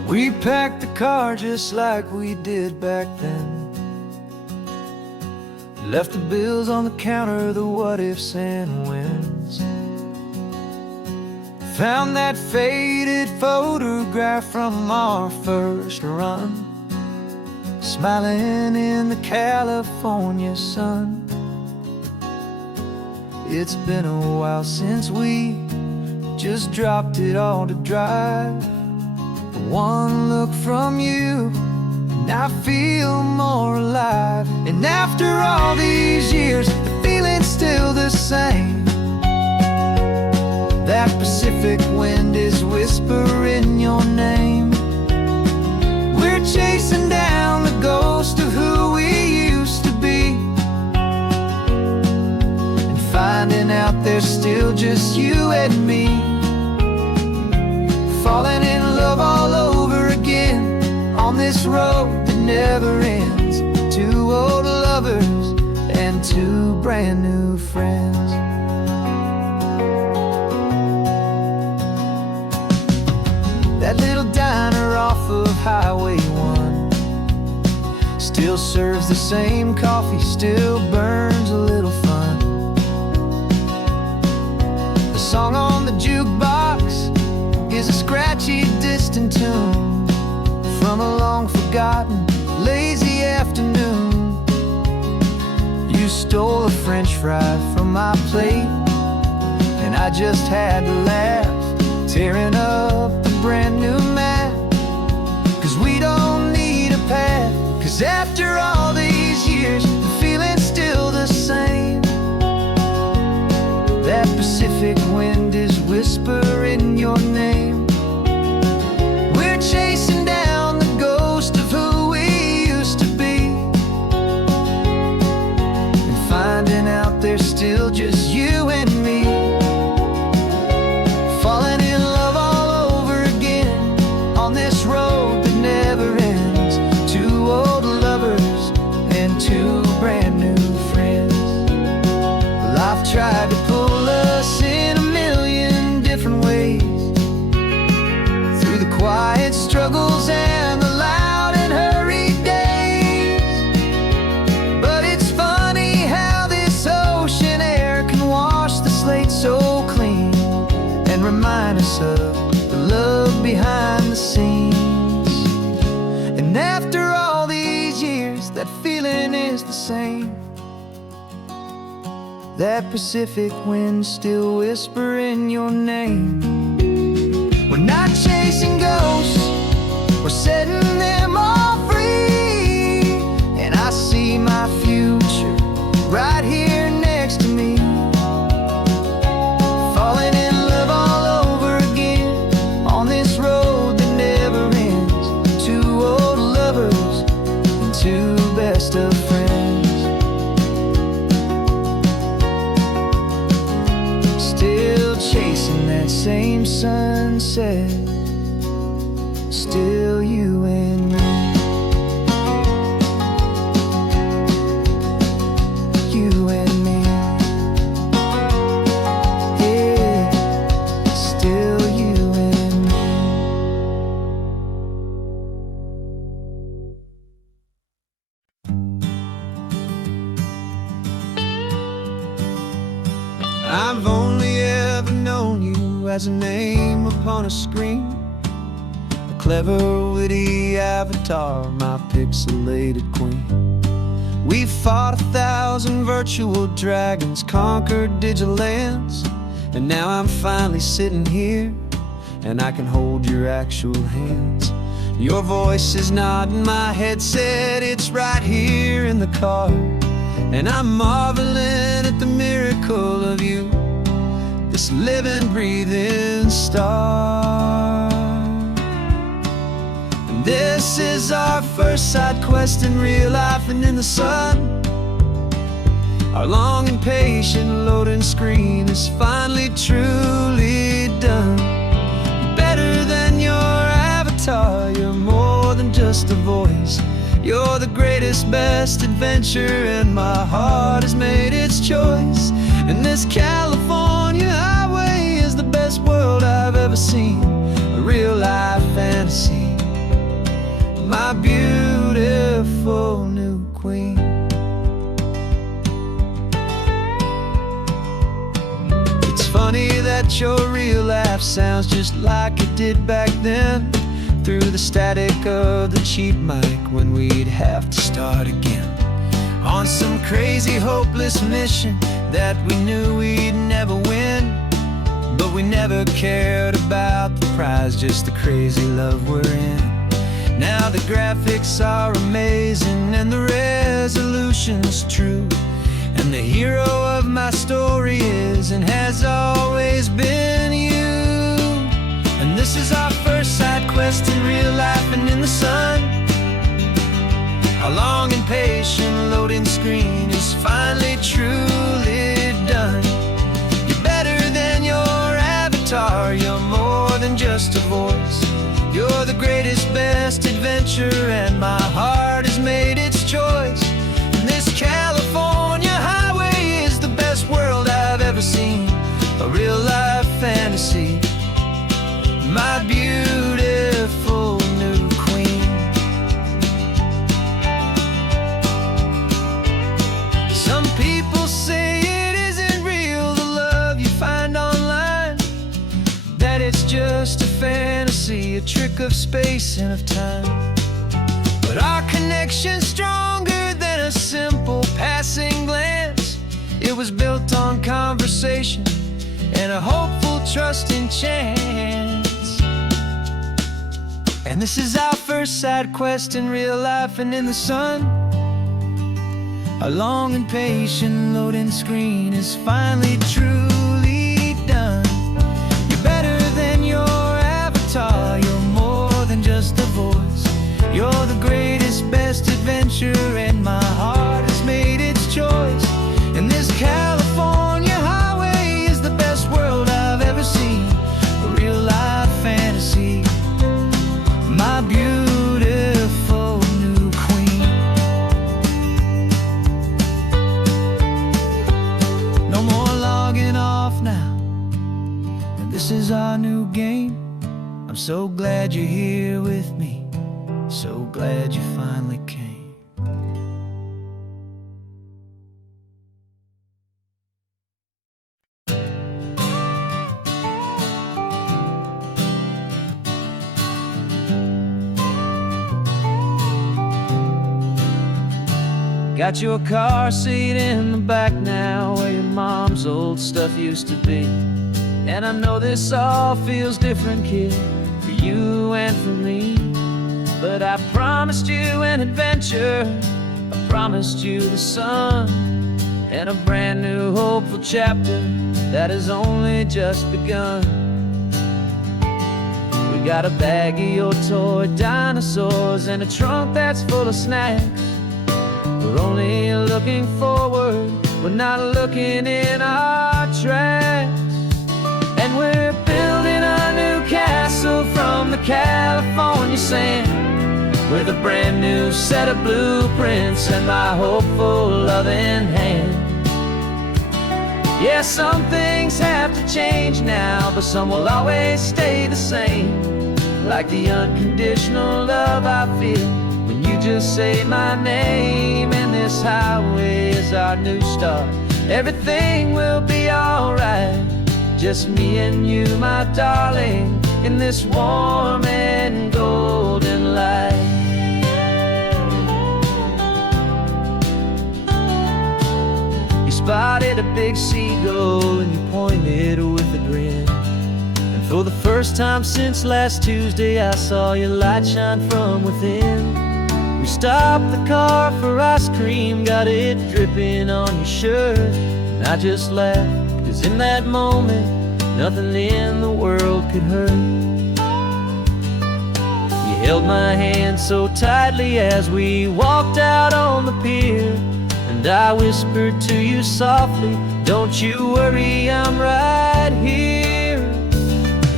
We packed the car just like we did back then. Left the bills on the counter, the what ifs and whens. Found that faded photograph from our first run, smiling in the California sun. It's been a while since we just dropped it all to drive. One look from you, and I feel more alive. And after all these years, the feeling's still the same. That Pacific wind is whispering your name. We're chasing down the ghost of who we used to be, and finding out there's still just you and me. Falling in love all over again on this road that never ends. Two old lovers and two brand new friends. That little diner off of Highway 1 still serves the same coffee, still burns a little fun. The song on the jukebox is a scratchy, distant tune from a long-forgotten, lazy afternoon. You stole a French fry from my plate, and I just had to laugh, tearing up the brand new map. 'Cause we don't need a path, 'cause after all these years, the feeling's still the same. That Pacific wind is whispering your name. We're chasing down the ghost of who we used to be, and finding out there's still just you and me. Falling in love all over again on this road that never ends. Two old lovers and two brand new friends. Life tried to pull us in a million different ways, through the quiet struggles and the loud and hurried days. But it's funny how this ocean air can wash the slate so clean, and remind us of the love behind the scenes. And after all these years, that feeling is the same. That Pacific wind still whispering your name. We're not chasing ghosts, we're setting them all free. And I see my future right here next to me. Falling in love all over again on this road that never ends. Two old lovers and two best of friends. Still chasing that same sunset, still you and me. You and me. Yeah, still you and me. I've only ever known you as a name upon a screen, a clever, witty avatar, my pixelated queen. We fought 1,000 virtual dragons, conquered digital lands, and now I'm finally sitting here, and I can hold your actual hands. Your voice is not in my headset, it's right here in the car. And I'm marveling at the miracle of you, this living, breathing star. And this is our first side quest in real life and in the sun. Our long and patient loading screen is finally truly done. Better than your avatar, you're more than just a voice. You're the greatest, best adventure, and my heart has made its choice. And this California highway is the best world I've ever seen, a real life fantasy, my beautiful new queen. It's funny that your real life sounds just like it did back then, through the static of the cheap mic when we'd have to start again. On some crazy, hopeless mission that we knew we'd never win, but we never cared about the prize, just the crazy love we're in. Now the graphics are amazing and the resolution's true, and the hero of my story is and has always been you. And this is our first side quest in real life and in the sun. Our long and patient loading screen is finally truly done. You're better than your avatar, you're more than just a voice. You're the greatest, best adventure, and my heart has made its choice. And this California highway is the best world I've ever seen, a real-life fantasy, my beautiful new queen. Some people say it isn't real, the love you find online, that it's just a fantasy, a trick of space and of time. But our connection's stronger than a simple passing glance. It was built on conversation and a hopeful, trusting chance. And this is our first side quest in real life and in the sun. Our long and patient loading screen is finally truly done. You're better than your avatar, you're more than just a voice. You're the greatest, best adventure, and my heart has made its choice. And this California highway is the best world I've ever seen, a real-life fantasy, my beautiful new queen. No more logging off now, and this is our new game. I'm so glad you're here with me, so glad you finally came. Got your car seat in the back now, where your mom's old stuff used to be. And I know this all feels different, kid, for you and for me. But I promised you an adventure, I promised you the sun, and a brand new hopeful chapter that has only just begun. We got a bag of your toy dinosaurs and a trunk that's full of snacks. We're only looking forward, we're not looking in our tracks. And we're building a new castle from the California sand, with a brand new set of blueprints and my hopeful loving hand. Yeah, some things have to change now, but some will always stay the same, like the unconditional love I feel when you just say my name. And this highway is our new start, everything will be alright, just me and you, my darling, in this warm and golden light. You spotted a big seagull and you pointed with a grin, and for the first time since last Tuesday I saw your light shine from within. We stopped the car for ice cream, got it dripping on your shirt, and I just laughed, 'cause in that moment nothing in the world could hurt. You held my hand so tightly as we walked out on the pier, and I whispered to you softly, don't you worry, I'm right here.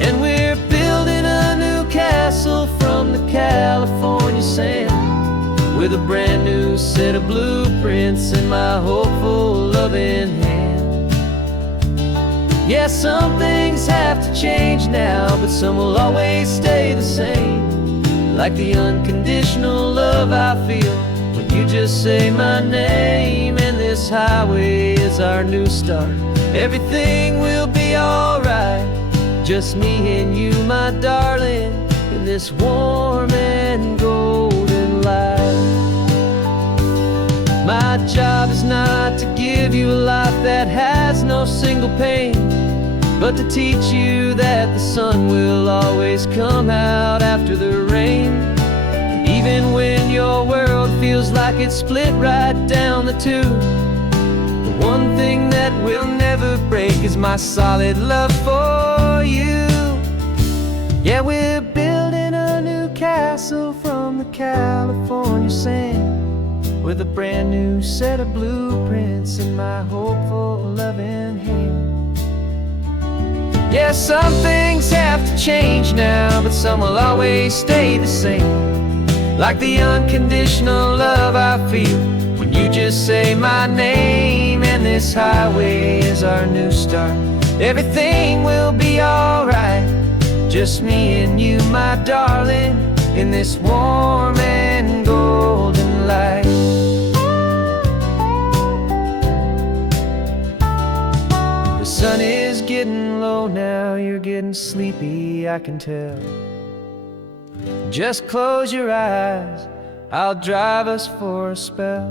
And we're building a new castle from the California sand, with a brand new set of blueprints in my hopeful loving hand. Yeah, some things have to change now, but some will always stay the same, like the unconditional love I feel when you just say my name. And this highway is our new start, everything will be alright, just me and you, my darling, in this warm and golden light. My job is not to give you a life that has no single pain, but to teach you that the sun will always come out after the rain. Even when your world feels like it's split right down the two, the one thing that will never break is my solid love for you. Yeah, we're building a new castle from the California sand, with a brand new set of blueprints in my hopeful, loving hand. Yeah, some things have to change now, but some will always stay the same. Like the unconditional love I feel when you just say my name. And this highway is our new start. Everything will be alright, just me and you, my darling, in this warm and golden light. The sun is getting low now, you're getting sleepy, I can tell. Just close your eyes, I'll drive us for a spell.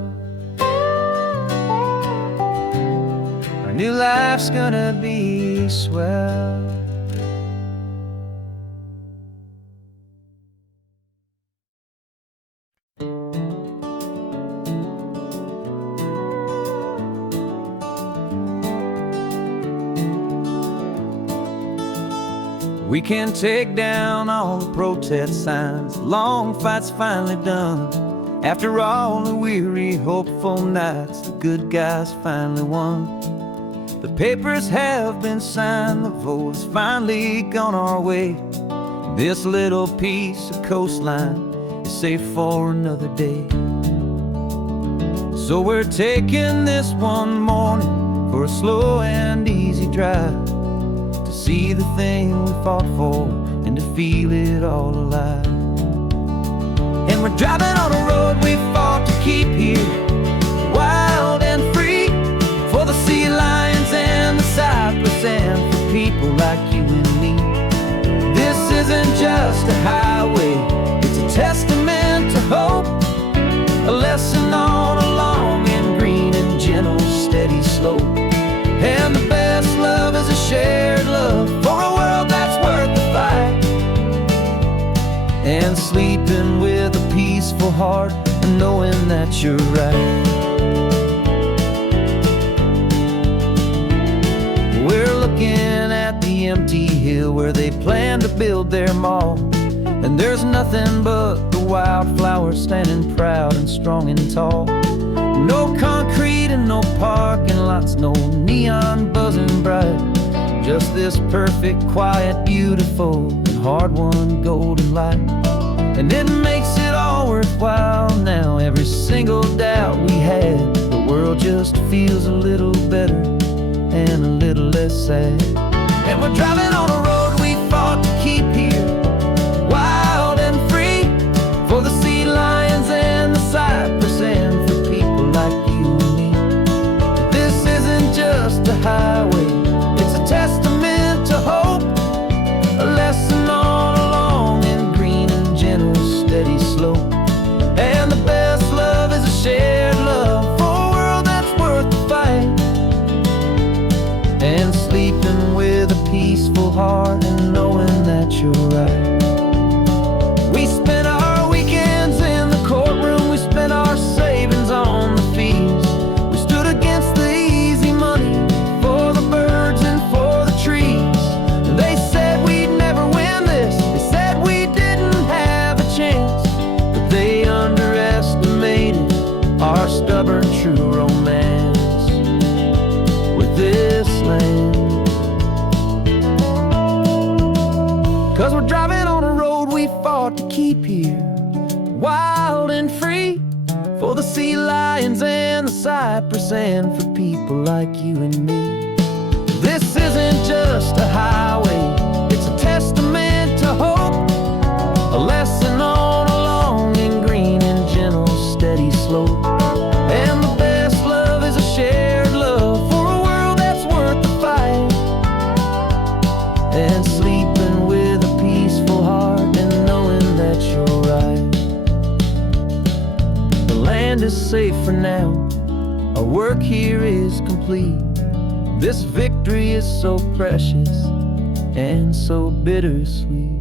Our new life's gonna be swell. We can take down all the protest signs, long fight's finally done. After all the weary, hopeful nights, the good guys finally won. The papers have been signed, the vote has finally gone our way. This little piece of coastline is safe for another day. So we're taking this one morning for a slow and easy drive, to see the thing we fought for and to feel it all alive. And we're driving on a road we fought to keep here, wild and free, for the sea lions and the cypress and for people like you and me. This isn't just a highway, it's a testament to hope, a lesson on a long and green and gentle steady slope. And the best love is a shared love for a world that's worth the fight, and sleeping with a peaceful heart and knowing that you're right. We're looking at the empty hill where they plan to build their mall, and there's nothing but the wildflowers standing proud and strong and tall. No concrete and no parking lots, no neon buzzing bright, just this perfect, quiet, beautiful, and hard-won golden light. And it makes it all worthwhile now, every single doubt we had. The world just feels a little better and a little less sad. And we're driving on a road we fought to keep here, wild and free, for the sea lions and the cypress and for people like you and me. This isn't just a highway, it's a testament to hope, a lesson on a long and green and gentle steady slope. And the best love is a shared love for a world that's worth the fight, and sleeping with a peaceful heart and knowing that you're right. We spent our weekends in the courtroom, we spent our savings on the fees. We stood against the easy money for the birds and for the trees. And they said we'd never win this, they said we didn't have a chance, but they underestimated our stubborn true romance with this land. 'Cause we're driving on a road we fought to keep here, wild and free, for the sea lions and the cypress and for people like you and me. This isn't just a highway, it's a testament to hope, a lesson on a long and green and gentle steady slope. And the best love is a shared love for a world that's worth the fight, and sleeping with a peaceful heart and knowing that you're right. The land is safe for now, our work here is complete. This victory is so precious and so bittersweet.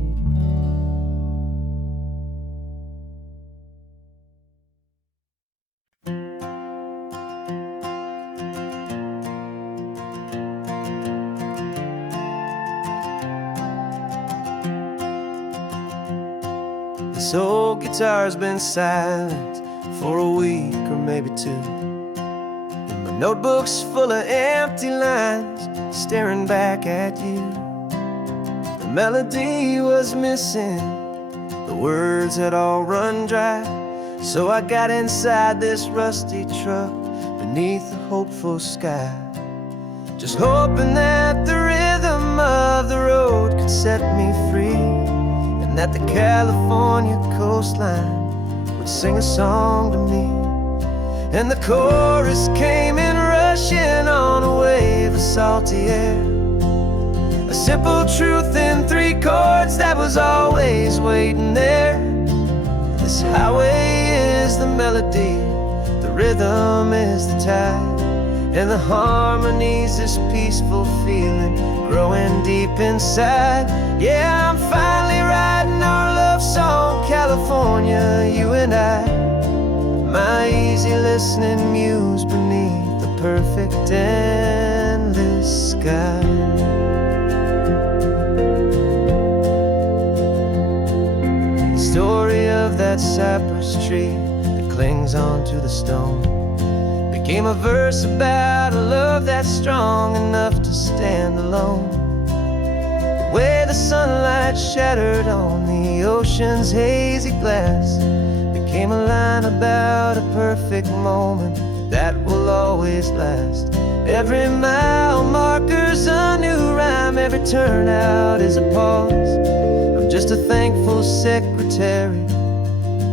This old guitar's been silent for a week or maybe two, and my notebook's full of empty lines staring back at you. The melody was missing, the words had all run dry, so I got inside this rusty truck beneath a hopeful sky, just hoping that the rhythm of the road could set me free, and that the California coastline would sing a song to me. And the chorus came in rushing on a wave of salty air, a simple truth in 3 chords that was always waiting there. This highway is the melody, the rhythm is the tide, and the harmony's this peaceful feeling growing deep inside. Yeah, I'm finally writing our love song, California, you and I, my easy listening muse beneath the perfect endless sky. The story of that cypress tree that clings onto the stone became a verse about a love that's strong enough to stand alone. The way the sunlight shattered on the ocean's hazy glass became a line about a perfect moment that will always last. Every mile marker's a new rhyme, every turnout is a pause. I'm just a thankful secretary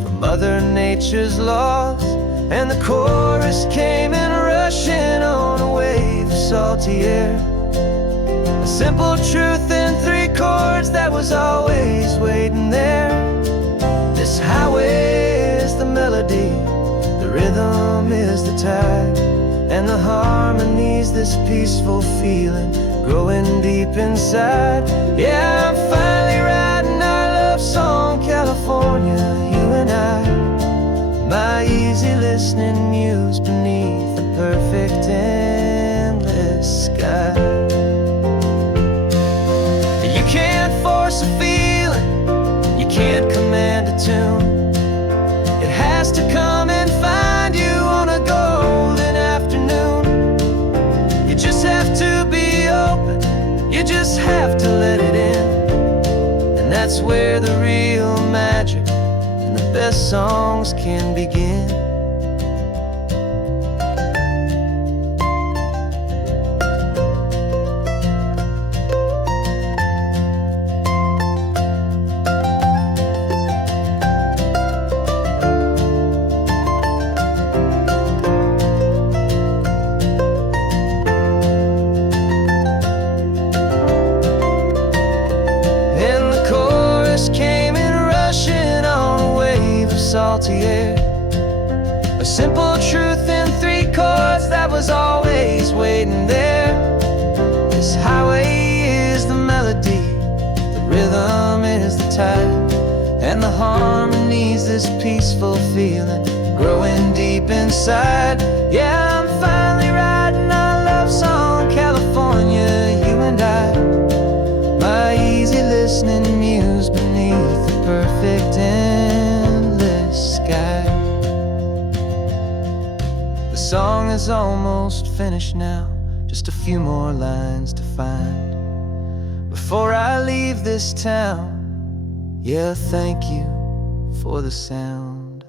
for Mother Nature's laws. And the chorus came in rushing on a wave of salty air, a simple truth in 3 chords that was always waiting there. This highway is the melody, the rhythm is the tide, and the harmony's this peaceful feeling growing deep inside. Yeah, I'm finally writing our love song, California, you and I, my easy listening muse beneath the perfect endless sky. You can't force a feeling, you can't command a tune. It has to come and find you on a golden afternoon. You just have to be open, you just have to let it in, and that's where the real magic, the best songs can begin. And the chorus came in rushing on a wave of salty air, a simple truth in 3 chords that was always waiting there. This highway is the melody, the rhythm is the tide, and the harmony's this peaceful feeling growing deep inside. Yeah, I'm finally writing our love song, California, you and I, my easy listening muse beneath the perfect endless sky. The song is almost finished now, just a few more lines to find before I leave this town. Yeah, thank you for the sound.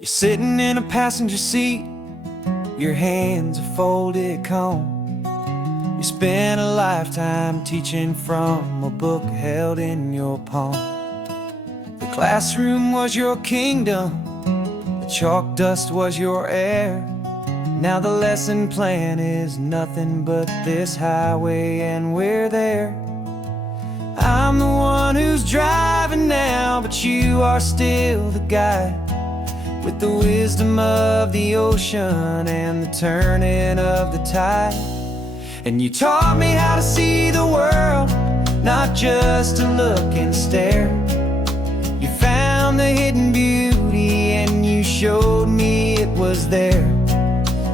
You're sitting in a passenger seat, your hands are folded calm. You spent a lifetime teaching from a book held in your palm. The classroom was your kingdom, the chalk dust was your air. Now the lesson plan is nothing but this highway, and we're there. I'm the one who's driving now, but you are still the guide, with the wisdom of the ocean and the turning of the tide. And you taught me how to see the world, not just to look and stare. You found the hidden beauty and you showed me it was there.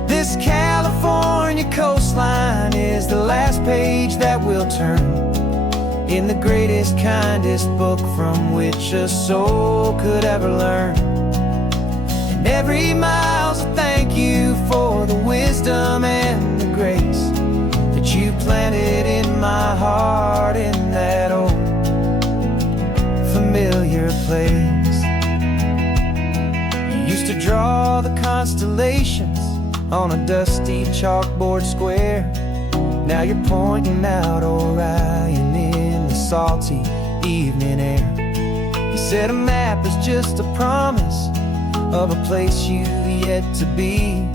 This California coastline is the last page that we'll turn in the greatest, kindest book from which a soul could ever learn. And every mile's a thank you for the wisdom and the grace that you planted in my heart in that old familiar place. You used to draw the constellations on a dusty chalkboard square. Now you're pointing out Orion in the salty evening air. You said a map is just a promise of a place you've yet to be,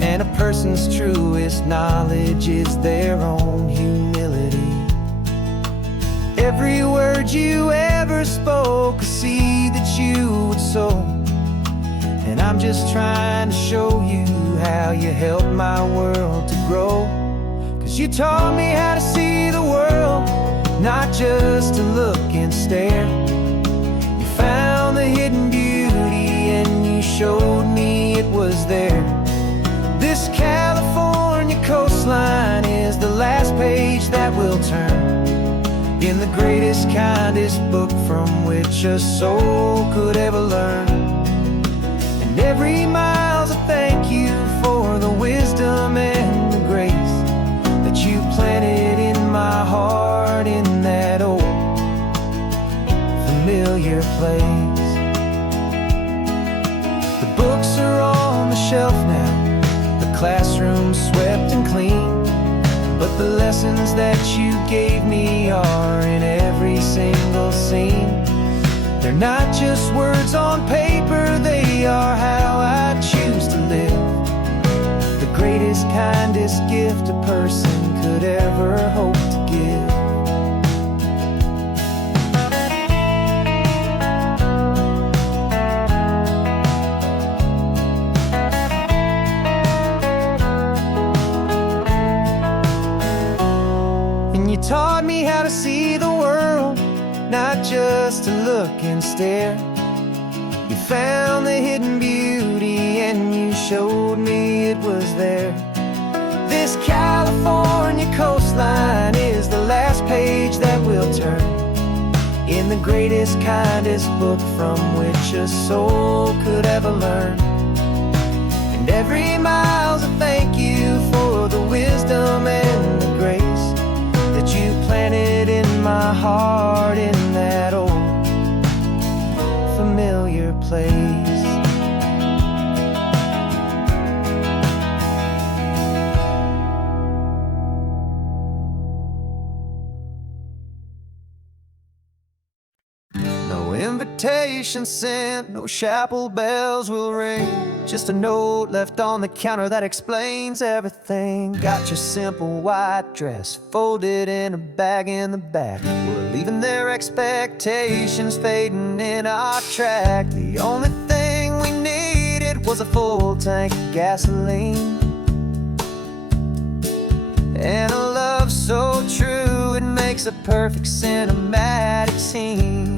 and a person's truest knowledge is their own humility. Every word you ever spoke, a seed that you would sow, and I'm just trying to show you how you helped my world to grow. 'Cause you taught me how to see the world, not just to look and stare. You found the hidden beauty and you showed me it was there. This California coastline is the last page that we'll turn in the greatest, kindest book from which a soul could ever learn. And every mile's a thank you for the wisdom and the grace that you planted in my heart in that old familiar place. The books are on the shelf now, the classroom swept and clean, but the lessons that you gave me are in every single scene. They're not just words on paper, they are how I choose to live. The greatest, kindest gift a person could ever hope to give. And you taught me how to see the world, not just to look and stare. You found the hidden beauty and you showed me it was there. This California coastline is the last page that we'll turn in the greatest, kindest book from which a soul could ever learn. And every mile's a thank you for the wisdom and the grace that you planted in my heart in that old familiar place. No invitation sent, no chapel bells will ring, just a note left on the counter that explains everything. Got your simple white dress folded in a bag in the back. We're leaving their expectations fading in our track. The only thing we needed was a full tank of gasoline and a love so true it makes a perfect cinematic scene.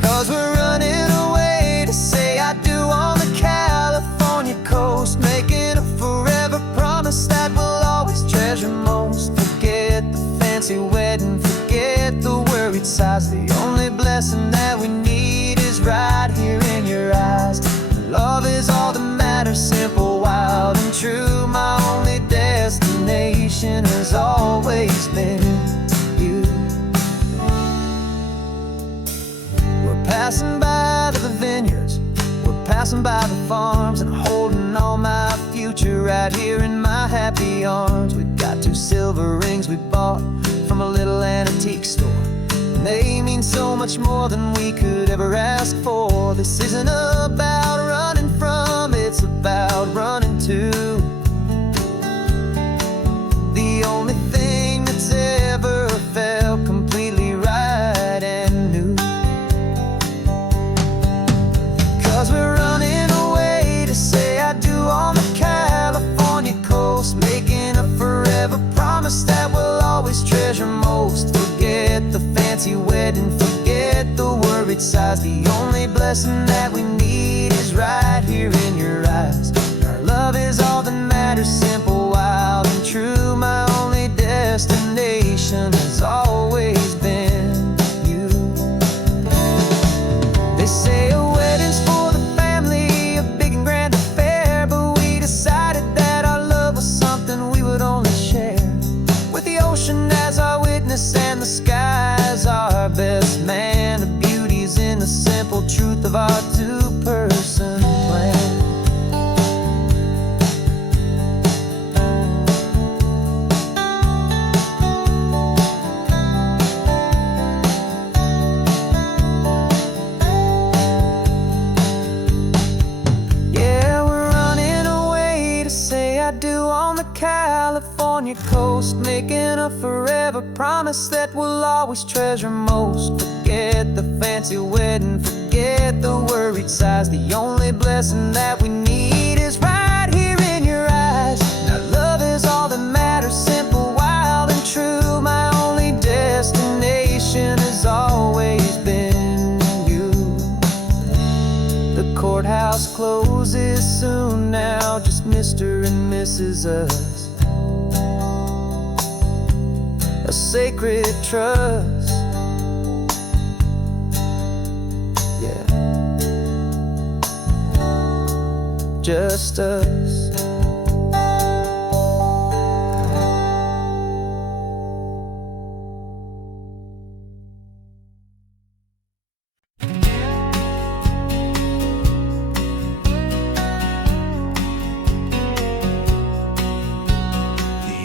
'Cause we're running away to say I do on the California coast, making a forever promise that we'll always treasure most. Forget the fancy wedding, forget the worried sighs. The only blessing that we need is right here in your eyes. Love is all that matters, simple, wild, and true. My only destination has always been you. We're passing by the vineyards, we're passing by the farms, and holding all my future right here in my happy arms. We've got 2 silver rings we bought from a little antique store, and they mean so much more than we could ever ask for. This isn't about running from, it's about running to the only thing that's ever felt completely right and new. 'Cause we're running away to say I do on the California fancy wedding, forget the worried sighs. The only blessing that we need is right here in your eyes. Our love is all that matters, simple, wild, and true. My only destination has always been you. They say a wedding's for the family, a big and grand affair, but we decided that our love was something we would only share with the ocean as our witness and the sky as our best man. The beauty's in the simple truth of our two-person plan. California coast, making a forever promise that we'll always treasure most. Forget the fancy wedding, forget the worried sighs. The only blessing that we need is right here in your eyes. Now love is all that matters, simple, wild, and true. My only destination has always been you. The courthouse closes soon now, just Mr. and Mrs. Us. A sacred trust, yeah, just us.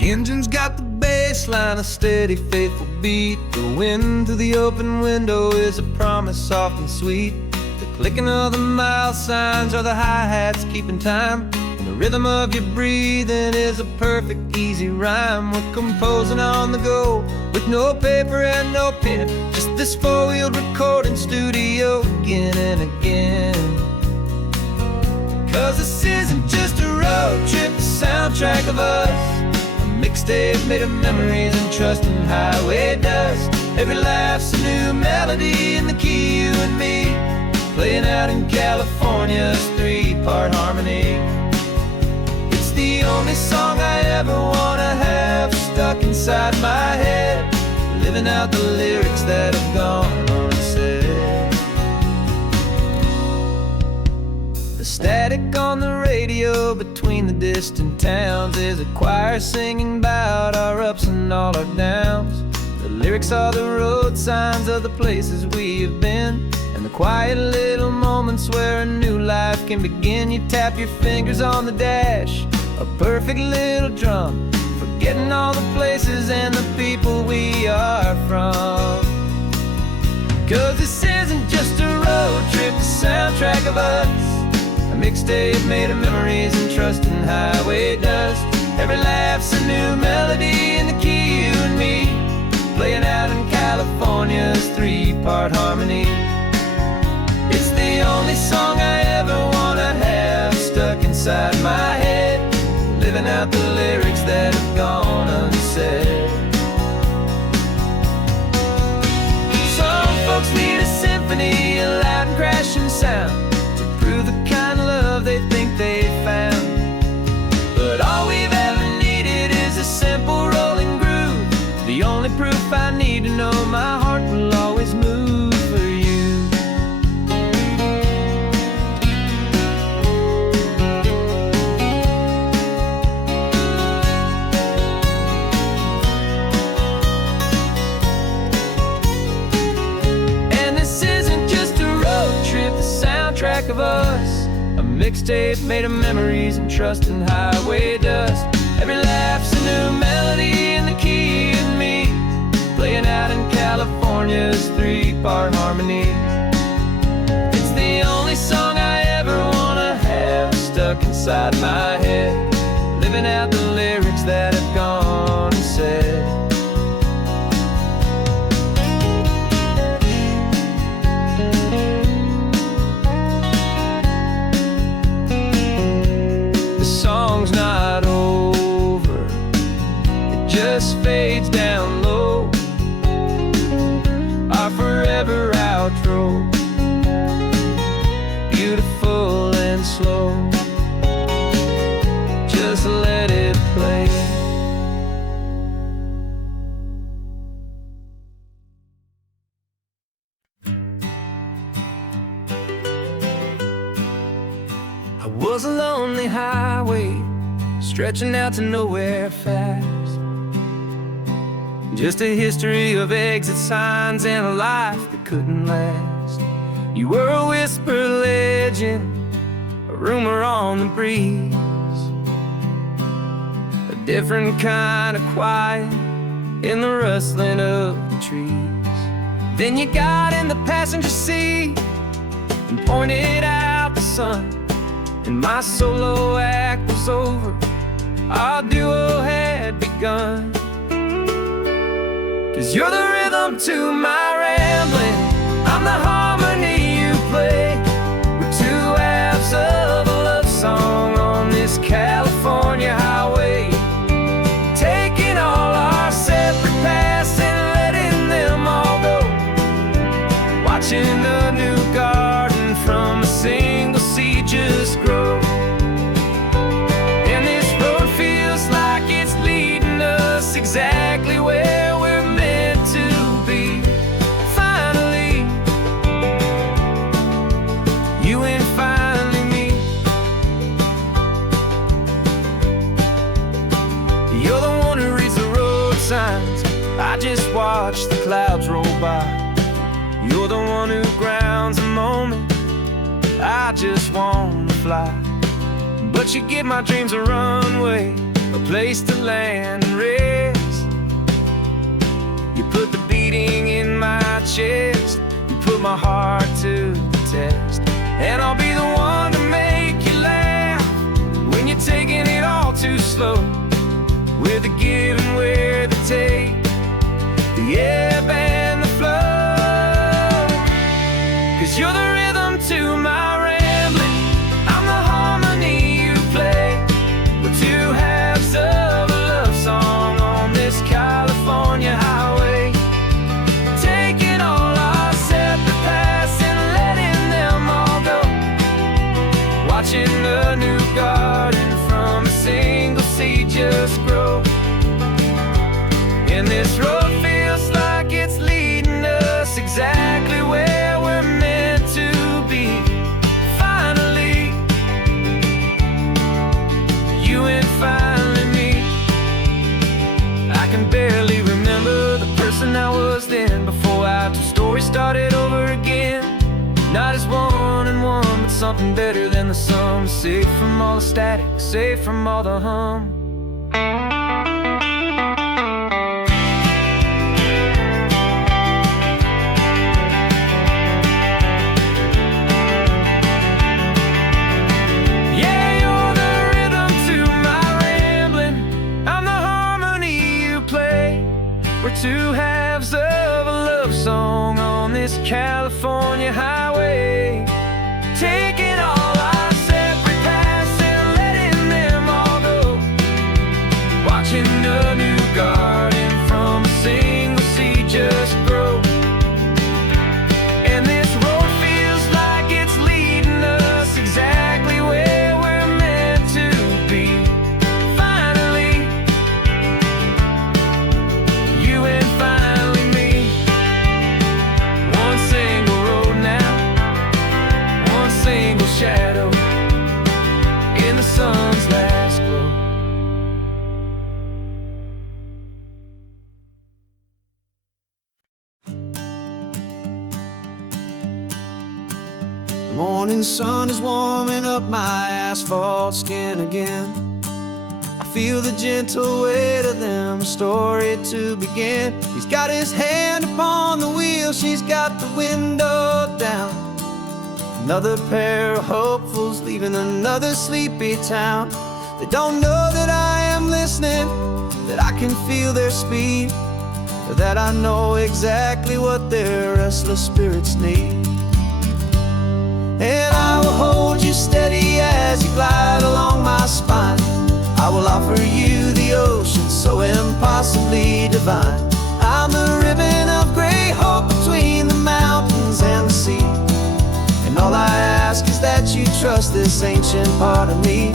The engine's got the baseline, a steady, faithful beat. The wind through the open window is a promise soft and sweet. The clicking of the mile signs are the hi-hats keeping time, and the rhythm of your breathing is a perfect, easy rhyme. We're composing on the go with no paper and no pen, just this four-wheeled recording studio again and again. Cause this isn't just a road trip, the soundtrack of us. Mixtape made of memories and trust in highway dust. Every laugh's a new melody in the key, you and me, playing out in California's three-part harmony. It's the only song I ever wanna have stuck inside my head, living out the lyrics that have gone unsaid. The static on the radio between the distant towns is a choir singing about our ups and all our downs. The lyrics are the road signs of the places we have been, and the quiet little moments where a new life can begin. You tap your fingers on the dash, a perfect little drum, forgetting all the places and the people we are from. Cause this isn't just a road trip, the soundtrack of us. A mixtape made of memories and trust in highway dust. Every laugh's a new melody in the key, you and me, playing out in California's three-part harmony. It's the only song I ever wanna have stuck inside my head, living out the lyrics that have gone unsaid. Some folks need a symphony, a loud and crashing sound, the kind of love they think they found. But all we've ever needed is a simple rolling groove, the only proof I need to know my heart will always move for you. And this isn't just a road trip, the soundtrack of us. A mixtape made of memories and trust in highway dust. Every laugh's a new melody in the key, and me, playing out in California's three-part harmony. It's the only song I ever wanna have stuck inside my head, living out the lyrics that have gone unsaid. Not over, it just fades down low. was a lonely highway stretching out to nowhere fast. Just a history of exit signs and a life that couldn't last. You were a whisper legend, a rumor on the breeze, a different kind of quiet in the rustling of the trees. Then you got in the passenger seat and pointed out the sun, and my solo act was over, our duo had begun. 'Cause you're the rhythm to my rambling, I'm the harmony you play. We're two halves of a love song on this California highway, taking all our separate paths and letting them all go, watching a new garden from a single seed just grow. And this road feels like it's leading us exactly where we're meant to be. Finally, you and finally me. You're the one who reads the road signs, I just watch the clouds roll by. You're the one who grounds a moment, I just wanna fly. But you give my dreams a runway, a place to land and rest. You put the beating in my chest, you put my heart to the test. And I'll be the one to make you laugh when you're taking it all too slow. We're the give and we're the take, the ebb and the flow. 'Cause you're the rhythm to my rambling, I'm the harmony you play. We're two halves of a love song on this California highway, taking all our separate paths and letting them all go, watching a new garden from a single seed just grow. And this road feels like it's leading us exactly where we're meant to be. Finally, you and finally me. I can barely remember the person I was then, before our two stories started over again. Not as one and one, but something better than the sum. Safe from all the static, safe from all the hum. Two halves of a love song on this California highway, taking all our separate paths and letting them all go, watching a new garden from a single seed just grow. And this road feels like it's leading us exactly where we're meant to be. Finally, you and finally me. One single road now, one single shadow in the sun's last glow. The morning sun is warming up my asphalt skin again. I feel the gentle weight of them, a story to begin. He's got his hand upon the wheel, she's got the window down. Another pair of hopefuls leaving another sleepy town. They don't know that I am listening, that I can feel their speed, or that I know exactly what their restless spirits need. And I will hold you steady as you glide along my spine. I will offer you the ocean so impossibly divine. I'm the ribbon of gray hope between the mountains and the sea. And all I ask is that you trust this ancient part of me.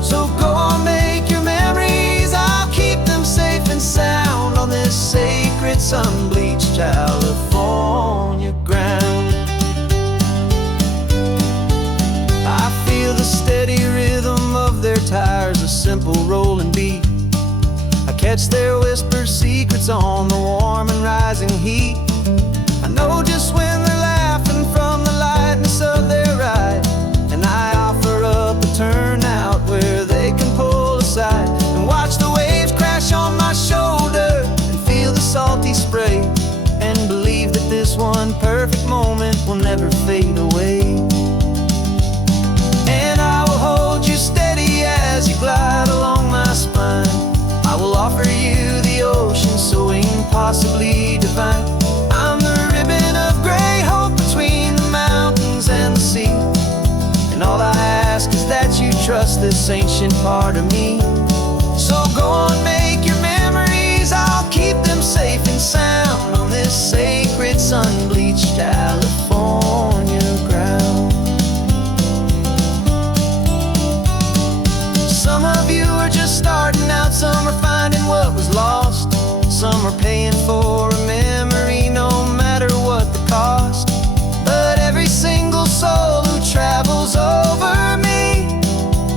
So go on, make your memories, I'll keep them safe and sound on this sacred sun-bleached California ground. I feel the steady catch their whispered secrets on the warm and rising heat. I know just when they're laughing from the lightness of their ride, and I offer up a turnout where they can pull aside and watch the waves crash on my shoulder and feel the salty spray, and believe that this one perfect moment will never fade away. And I will hold you steady as you glide along my spine. I will offer you the ocean so impossibly divine. I'm the ribbon of gray hope between the mountains and the sea, and all I ask is that you trust this ancient part of me. So go on, make your memories, I'll keep them safe and sound on this sacred sun-bleached California ground. Some of you are just starting out, some are finding what was lost, some are paying for a memory no matter what the cost. But every single soul who travels over me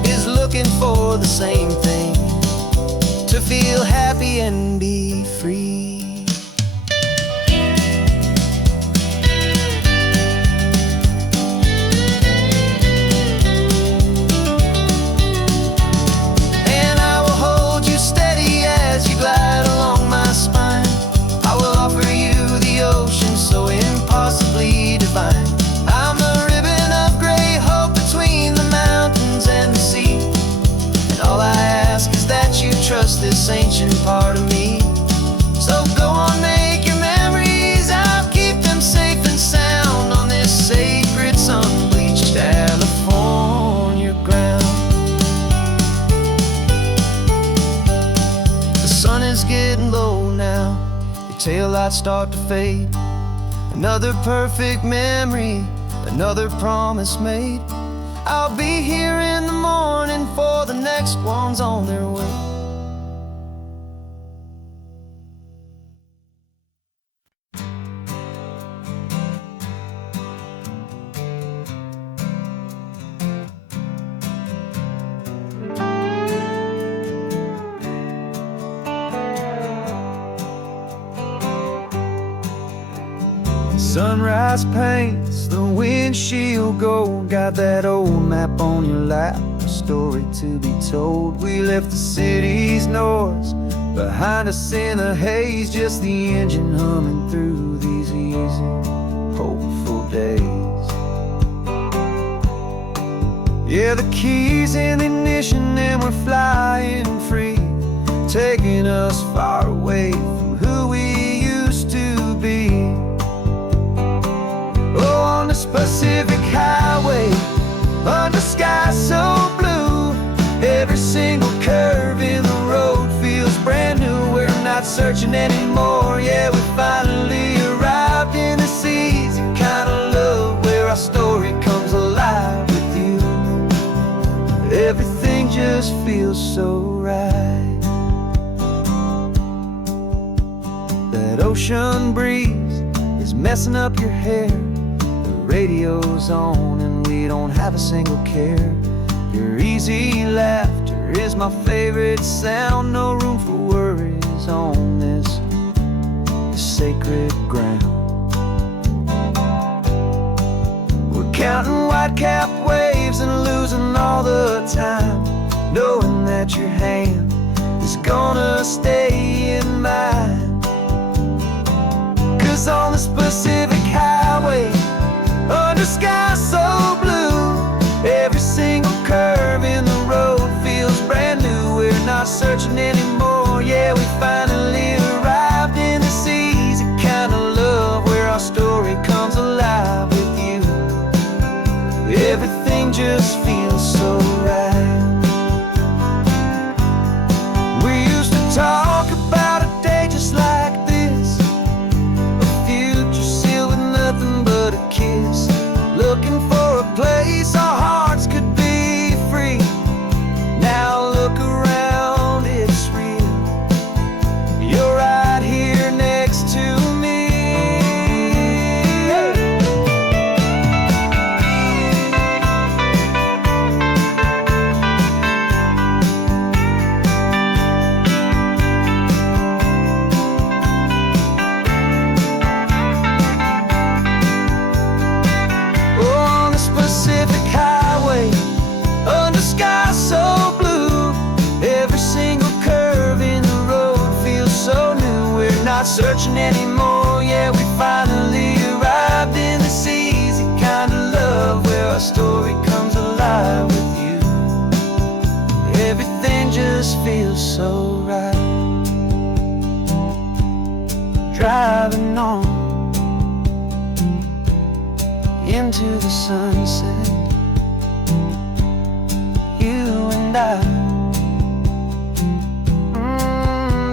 is looking for the same thing: to feel happy and be free. And I will hold you steady as you glide along my spine. I will offer you the ocean so impossibly divine. I'm the ribbon of gray hope between the mountains and the sea, and all I ask is that you trust this ancient part of me. So go on, make your memories, I'll keep them safe and sound on this sacred sun-bleached California ground. The sun is getting low now, your taillights start to fade. Another perfect memory, another promise made. I'll be here in the morning for the next ones on their way. Sunrise paints the windshield gold. Got that old map on your lap, a story to be told. We left the city's noise behind us in the haze, just the engine humming through these easy, hopeful days. Yeah, the keys in the ignition and we're flying free, taking us far away from who we used to be. Oh, on this Pacific highway, under sky so blue, every single curve in the road feels brand new. We're not searching anymore, yeah, we finally arrived in this easy kind of love where our story comes alive with you. Everything just feels so right. That ocean breeze is messing up your hair, radio's on and we don't have a single care. Your easy laughter is my favorite sound. No room for worries on this sacred ground. We're counting white-capped waves and losing all the time, knowing that your hand is gonna stay in mine. 'Cause on this Pacific highway, under sky so blue, every single curve in the road feels brand new. We're not searching anymore, yeah, we finally arrived in this easy kind of love where our story comes alive with you. Everything just feels so right. We used to talk about a day just like this, a future sealed with nothing but a kiss, looking for a place our hearts could be free. Now look around, it's real. waiting anymore. Yeah, we finally arrived in this easy kind of love where our story comes alive with you. Everything just feels so right. Driving on into the sunset, you and I,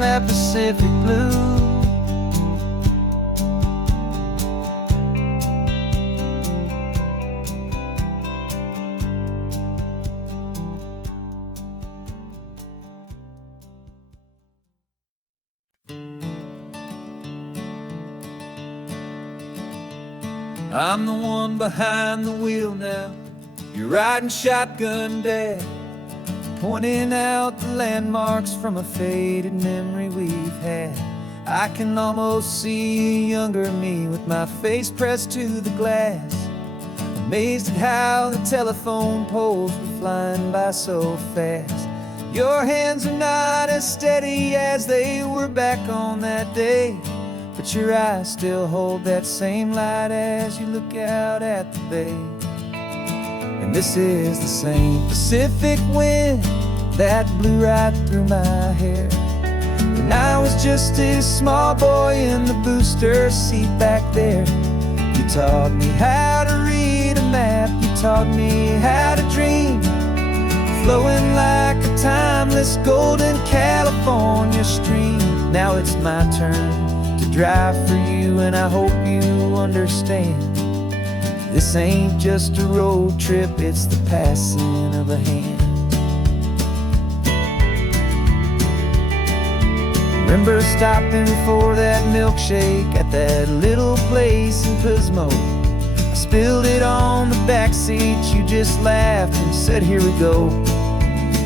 that Pacific blue. I'm the one behind the wheel now. You're riding shotgun, Dad, pointing out the landmarks from a faded memory we've had. I can almost see a younger me with my face pressed to the glass, amazed at how the telephone poles were flying by so fast. Your hands are not as steady as they were back on that day, but your eyes still hold that same light as you look out at the bay. And this is the same Pacific wind that blew right through my hair. And I was just a small boy in the booster seat back there. You taught me how to read a map, you taught me how to dream, flowing like a timeless golden California stream. Now it's my turn to drive for you, and I hope you understand. This ain't just a road trip, it's the passing of a hand. Remember stopping for that milkshake at that little place in Pismo? I spilled it on the back seat, you just laughed and said, here we go.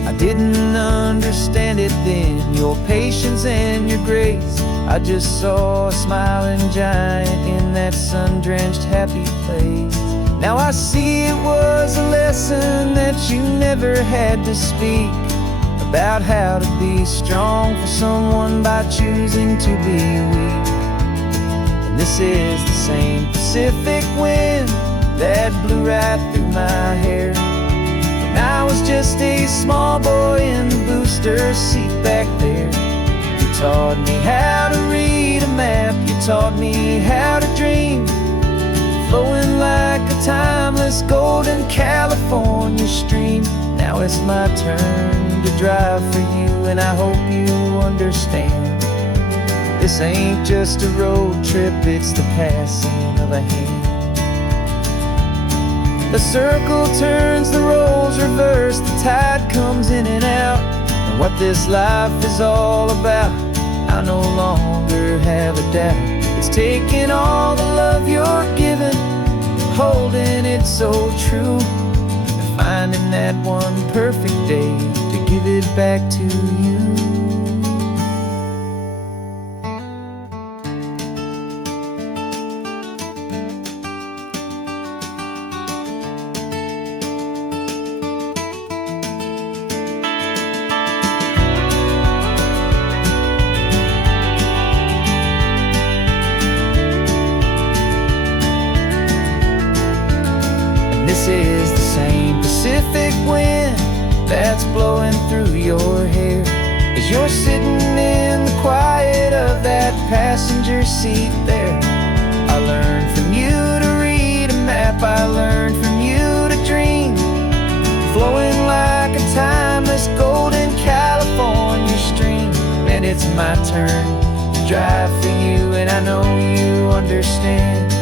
I didn't understand it then, your patience and your grace. I just saw a smiling giant in that sun-drenched happy place. Now I see it was a lesson that you never had to speak, about how to be strong for someone by choosing to be weak. And this is the same Pacific wind that blew right through my hair. When I was just a small boy in the booster seat back there. You taught me how to read a map, you taught me how to dream, flowing like a timeless golden California stream. Now it's my turn to drive for you, and I hope you understand. This ain't just a road trip, it's the passing of a hand. The circle turns, the roles reverse, the tide comes in and out. And what this life is all about, I no longer have a doubt. It's taking all the love you're giving, holding it so true, and finding that one perfect day to give it back to you. This is the same Pacific wind that's blowing through your hair, as you're sitting in the quiet of that passenger seat there. I learned from you to read a map, I learned from you to dream, flowing like a timeless golden California stream. And it's my turn to drive for you, and I know you understand.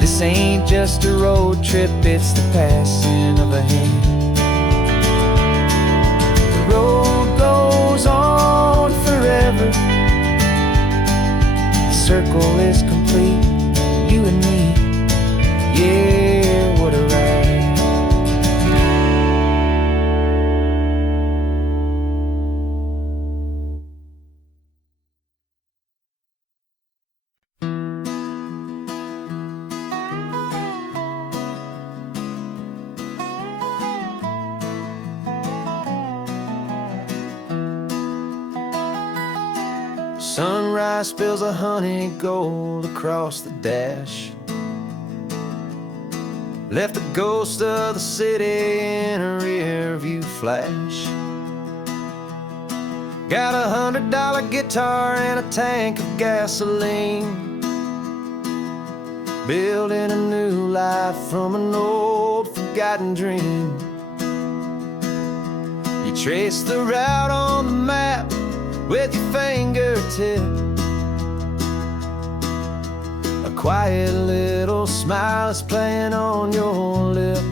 This ain't just a road trip, it's the passing of a hand. The road goes on forever, the circle is complete, you and me, yeah, what a ride. Sunrise spills a honey gold across the dash. Left the ghost of the city in a rear view flash. Got a $100 guitar and a tank of gasoline, building a new life from an old forgotten dream. You trace the route on the map with your fingertip, a quiet little smile is playing on your lip.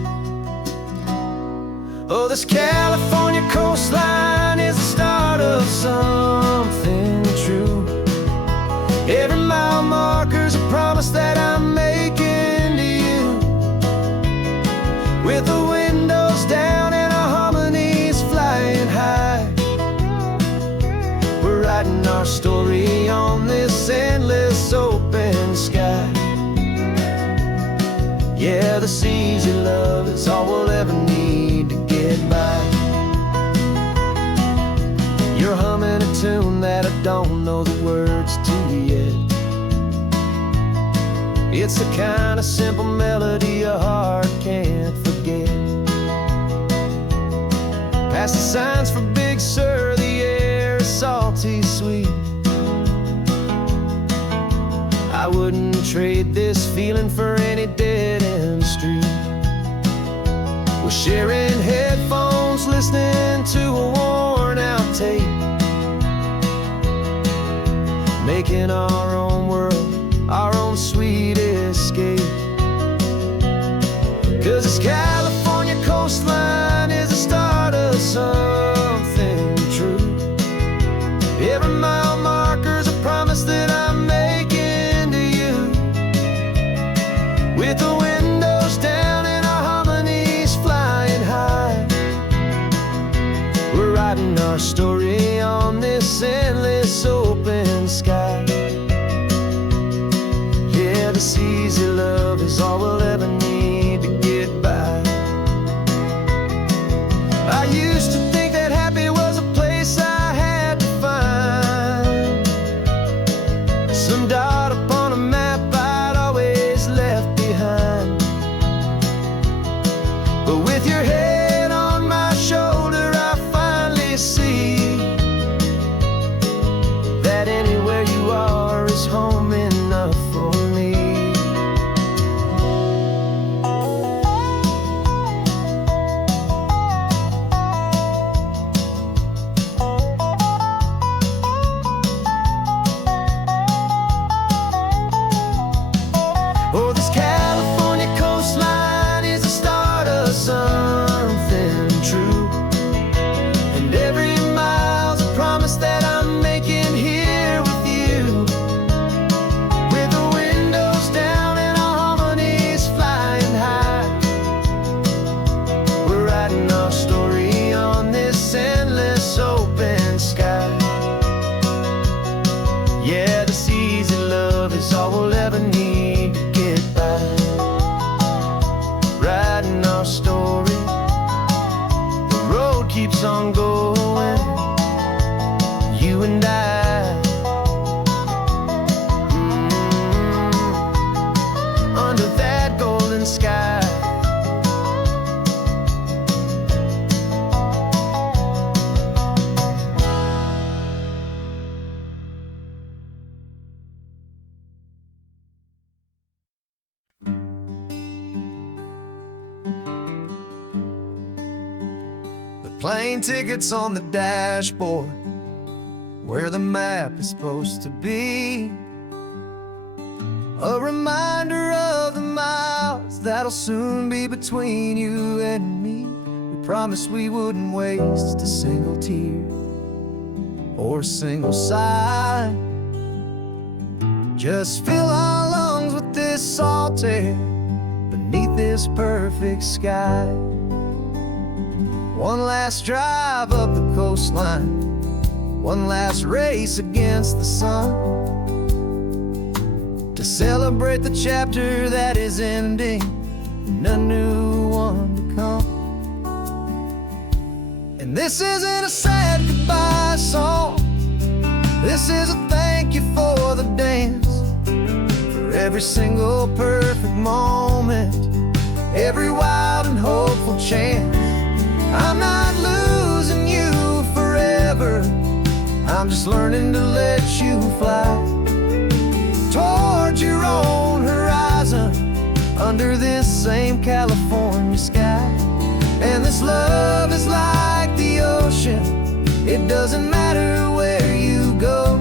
Oh, this California coastline is the start of something true. Every mile marker's a promise that I'm making to you. With the windows down and our harmonies flying high, we're writing our story on this endless open sky. Yeah, this easy love is all we'll ever need to get by. You're humming a tune that I don't know the words to yet. It's the kind of simple melody a heart can't forget. Past the signs for Big Sur, the air is salty sweet. I wouldn't trade this feeling for any dead-end street. We're sharing headphones, listening to a worn-out tape, making our own world, our own sweet escape. 'Cause this California coastline is the start of something true. Every mile marker's a promise that I'm making to you. With the windows down and our harmonies flying high, we're writing our story on this endless open sky. Yeah, this easy love is all we'll ever need to get by. I used to think that happy was a place I had to find, some dot upon a map I'd always left behind. But with your head on my shoulder, I finally see that anywhere you are is home enough for me. Oh, this California coastline is the start of something true. And every mile's a promise that I'm making here with you. With the windows down and our harmonies flying high, we're writing our story on this endless open sky. Yeah, this easy love is all we'll ever need to get by. Writing our story, the road keeps on going, you and I. Under that golden sky. Plane tickets on the dashboard, where the map is supposed to be. A reminder of the miles that'll soon be between you and me. We promised we wouldn't waste a single tear or a single sigh. Just fill our lungs with this salt air beneath this perfect sky. One last drive up the coastline, one last race against the sun, to celebrate the chapter that is ending and a new one to come. And this isn't a sad goodbye song, this is a thank thank you for the dance, for every single perfect moment, every wild and hopeful chance. I'm not losing you forever, I'm just learning to let you fly towards your own horizon, under this same California sky. And this love is like the ocean, it doesn't matter where you go,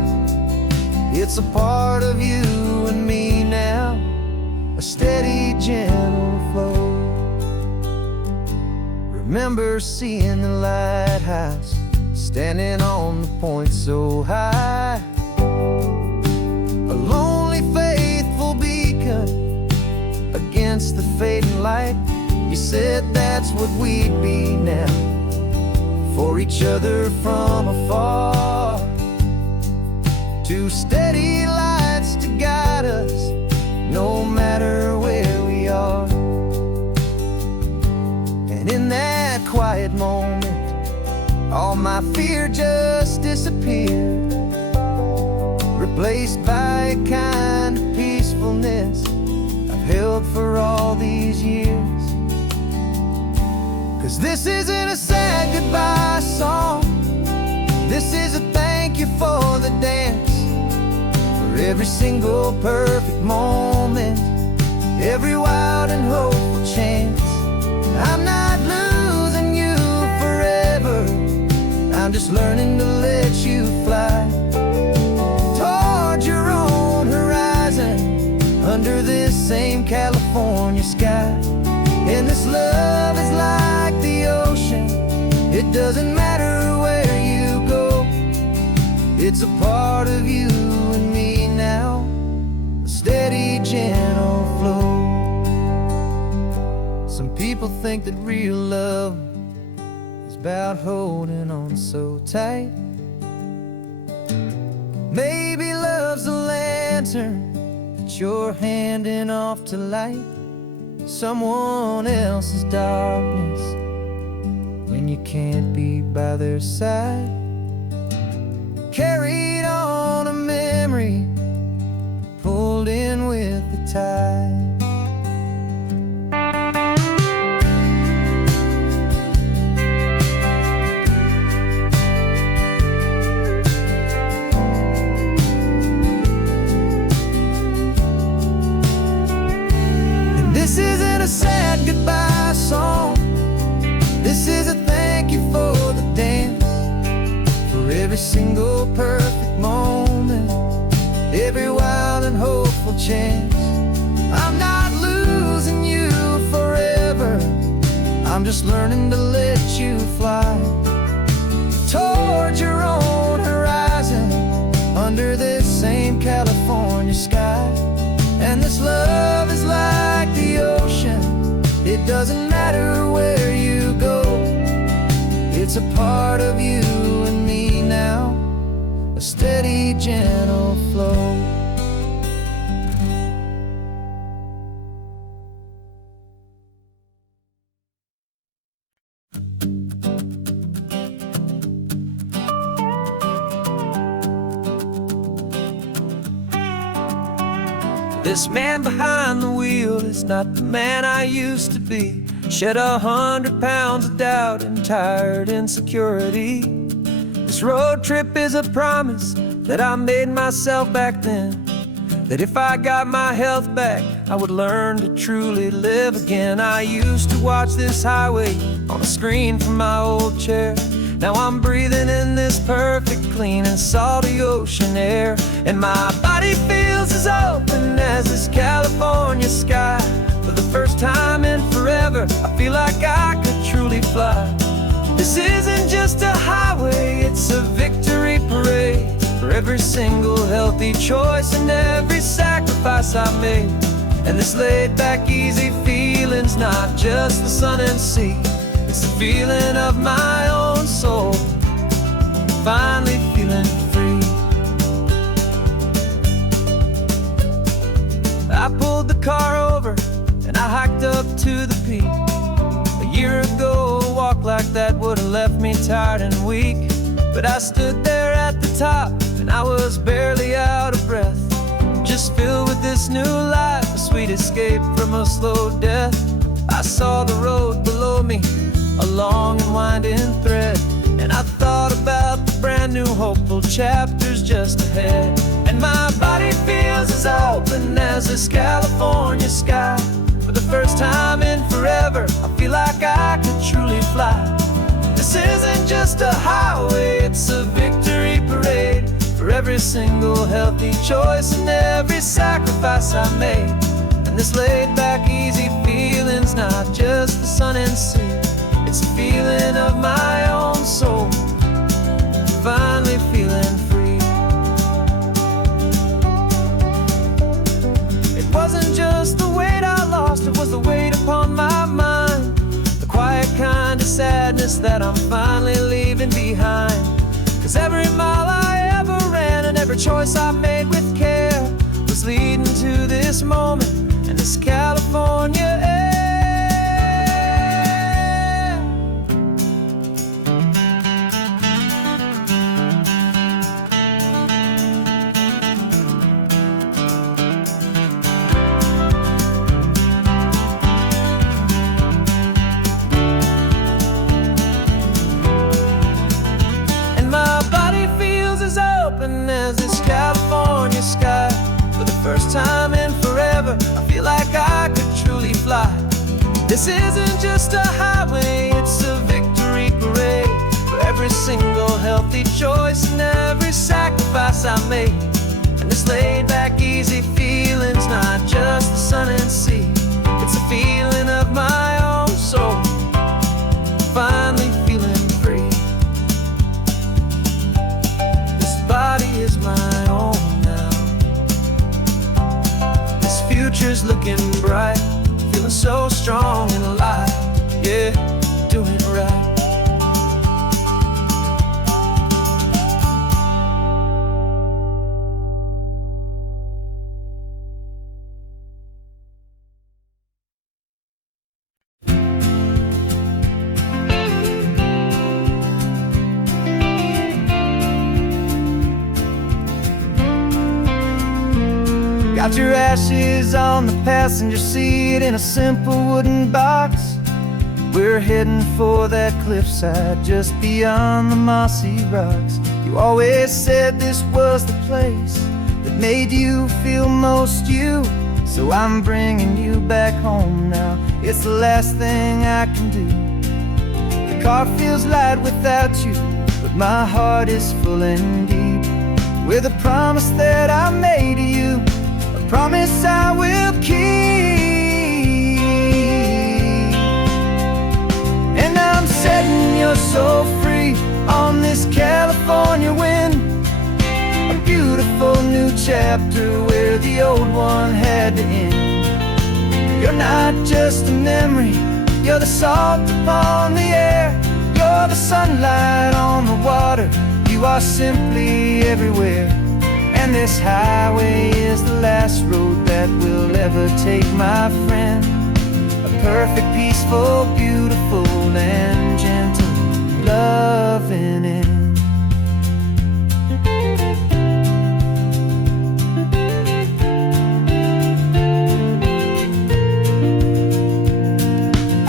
it's a part of you and me now, a steady, gentle flow. Remember seeing the lighthouse, standing on the point so high, a lonely, faithful beacon against the fading light. You said that's what we'd be now, for each other from afar. Two steady lights to guide us, no matter where we are. And in that quiet moment, all my fear just disappeared, replaced by a kind of peacefulness I've held for all these years. 'Cause this isn't a sad goodbye song, this is a thank you for the dance, for every single perfect moment, every wild and hopeful chance. I'm not losing you forever, I'm just learning to let you fly towards your own horizon, under this same California sky. And this love is like the ocean, it doesn't matter where you go, it's a part of you and me now, a steady, gentle flow. Some people think that real love is about holding on so tight. Maybe love's a lantern that you're handing off to light someone else's darkness when you can't be by their side. Carried on a memory, pulled in with the tide. This isn't a sad goodbye song, this is a thank you for the dance, for every single perfect moment, every wild and hopeful chance. I'm not losing you forever, I'm just learning to let you fly towards your own horizon, under this same California sky. And this love is like the ocean, it doesn't matter where you go, it's a part of you and me now, a steady, gentle flow. This man behind the wheel is not the man I used to be. Shed 100 pounds of doubt and tired insecurity. This road trip is a promise that I made myself back then, that if I got my health back, I would learn to truly live again. I used to watch this highway on a screen from my old chair. Now I'm breathing in this perfect, clean and salty ocean air, and my body feels as open as this California sky. For the first time in forever, I feel like I could truly fly. This isn't just a highway, it's a victory parade, for every single healthy choice and every sacrifice I made. And this laid back, easy feeling's not just the sun and sea, it's the feeling of my own soul, finally feeling free. I pulled the car over and I hiked up to the peak. A year ago, a walk like that would have left me tired and weak, but I stood there at the top and I was barely out of breath, just filled with this new life, a sweet escape from a slow death. I saw the road below me, a long and winding thread, and I thought about the brand new hopeful chapters just ahead. And my body feels as open as this California sky. For the first time in forever, I feel like I could truly fly. This isn't just a highway, it's a victory parade for every single healthy choice and every sacrifice I made. And this laid back, easy feeling's not just the sun and sea, it's a feeling of my own soul, finally feeling free. It wasn't just the weight I lost, it was the weight upon my mind, the quiet kind of sadness that I'm finally leaving behind. 'Cause every mile I ever ran and every choice I made with care was leading to this moment and this California air. As this California sky, for the first time in forever, I feel like I could truly fly. This isn't just a highway, it's a victory parade for every single healthy choice and every sacrifice I made. And this laid back, easy feeling's not just the sun and sea, it's a feeling of my own soul, finally feeling free. Body is my own now. This future's looking bright, feeling so strong and alive. Yeah, doing it right. Got your ashes on the passenger seat in a simple wooden box. We're heading for that cliffside just beyond the mossy rocks. You always said this was the place that made you feel most you, so I'm bringing you back home now. It's the last thing I can do. The car feels light without you, but my heart is full and deep with a promise that I made to you, promise I will keep. And I'm setting your soul free on this California wind, a beautiful new chapter where the old one had to end. You're not just a memory, you're the salt upon the air, you're the sunlight on the water, you are simply everywhere. And this highway is the last road that we'll ever take, my friend. A perfect, peaceful, beautiful, and gentle loving end.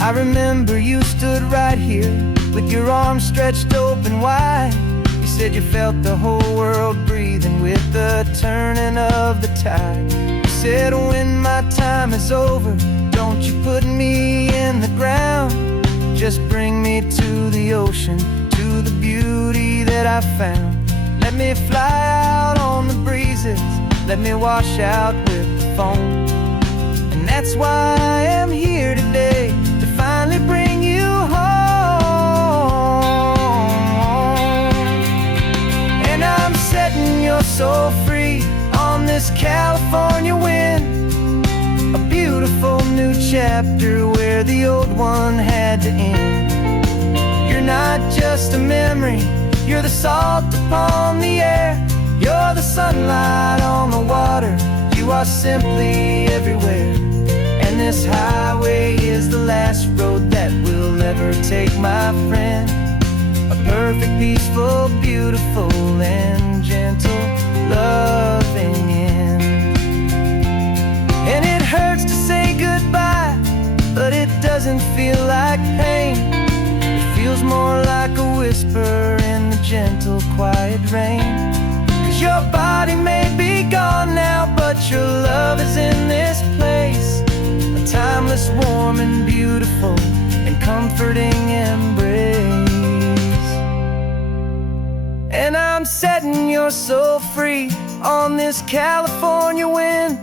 I remember you stood right here with your arms stretched open wide. You said you felt the whole world breathing with the turning of the tide. You said when my time is over, don't you put me in the ground, just bring me to the ocean, to the beauty that I found. Let me fly out on the breezes, let me wash out with the foam. And that's why I am here today, to finally bring you home. Setting your soul free on this California wind, a beautiful new chapter where the old one had to end. You're not just a memory, you're the salt upon the air, you're the sunlight on the water, you are simply everywhere. And this highway is the last road that we'll ever take, my friend. A a perfect, peaceful, beautiful, and gentle, loving end. And it hurts to say goodbye, but it doesn't feel like pain. It feels more like a whisper in the gentle, quiet rain. 'Cause your body may be gone now, but your love is in this place, a timeless, warm, and beautiful, and comforting embrace. And I'm setting your soul free on this California wind,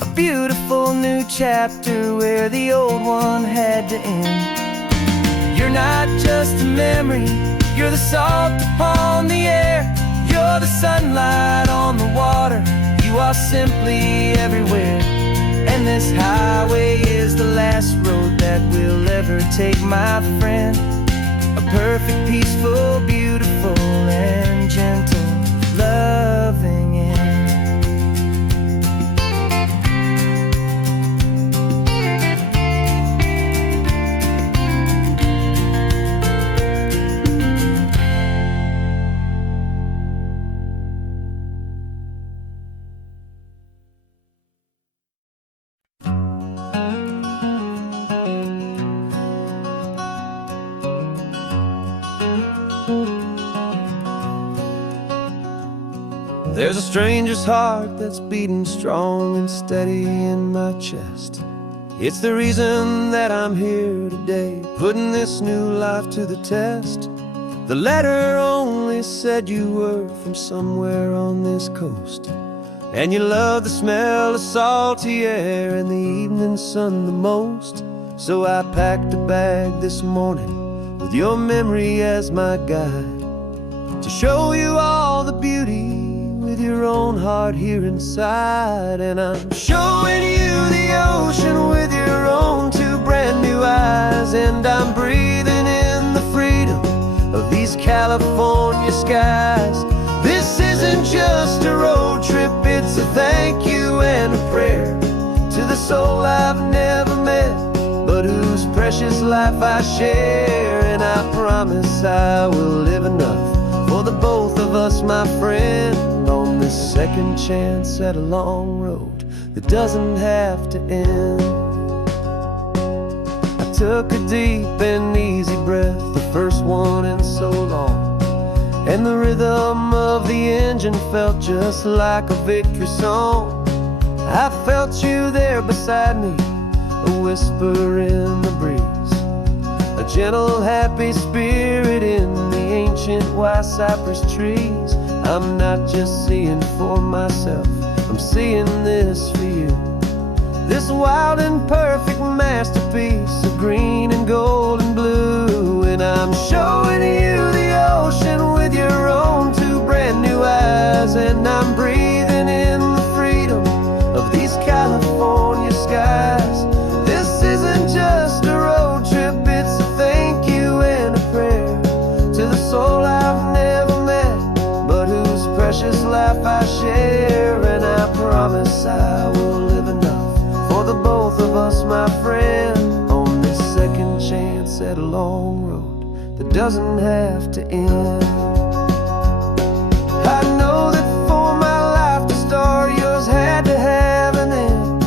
a beautiful new chapter where the old one had to end. You're not just a memory, you're the salt upon the air, you're the sunlight on the water, you are simply everywhere. And this highway is the last road that we'll ever take, my friend. A perfect, peaceful, beautiful, and gentle, loving end. There's a stranger's heart that's beating strong and steady in my chest. It's the reason that I'm here today, putting this new life to the test. The letter only said you were from somewhere on this coast, and you love the smell of salty air and the evening sun the most. So I packed a bag this morning with your memory as my guide, to show you all the beauty with your own heart here inside. And I'm showing you the ocean with your own two brand new eyes, and I'm breathing in the freedom of these California skies. This isn't just a road trip, it's a thank you and a prayer to the soul I've never met, but whose precious life I share. And I promise I will live enough for the both of us, my friend, on this second chance at a long road that doesn't have to end. I took a deep and easy breath, the first one in so long, and the rhythm of the engine felt just like a victory song. I felt you there beside me, a whisper in the breeze, a gentle, happy spirit in the ancient white cypress trees. I'm not just seeing for myself, I'm seeing this for you, this wild and perfect masterpiece of green and gold and blue. And I'm showing you the ocean with your own two brand new eyes, and I'm breathing in the freedom of these California skies. This isn't just a road trip, it's a thank you and a prayer to the soul I've never met, but whose precious life I share. And I promise I will live enough for the both of us, my friend, on this second chance at a long road that doesn't have to end. I know that for my life to start, yours had to have an end.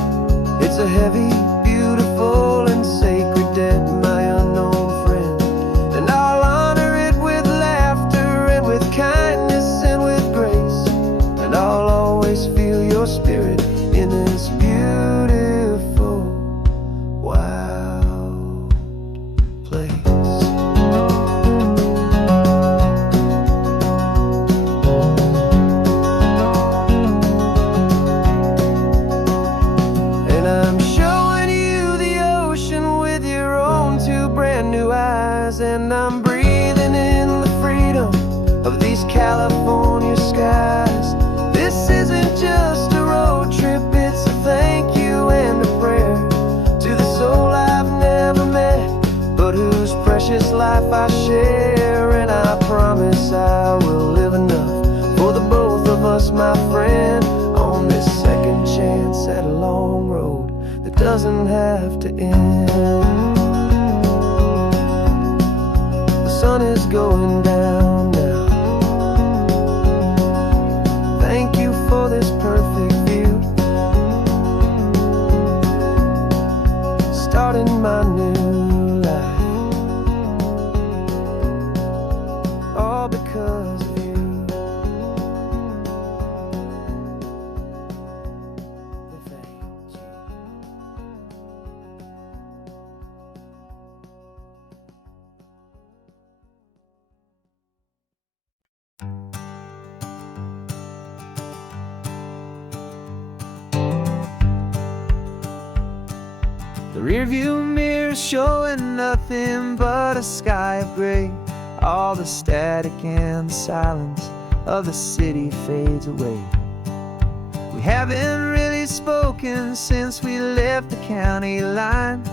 It's a heavy, beautiful, and sacred debt, my unknown friend, and I'll honor it with laughter and with kindness and with grace, and I'll always feel your spirit in this beautiful, wild place. And I'm showing you the ocean with your own two brand new eyes, and I'm breathing in the freedom of these California skies. This isn't just a road trip, it's a thank you and a prayer to the soul I've never met, but whose precious life I share. And I promise I will live enough for the both of us, my friend, on this second chance at a long road that doesn't have to end. The sun is going down now. Thank you for this perfect view, starting my new life, all because of you. Thank you. The rearview mirror showing nothing but a sky of gray. All the static and the silence of the city fades away. We haven't really spoken since we left the county line,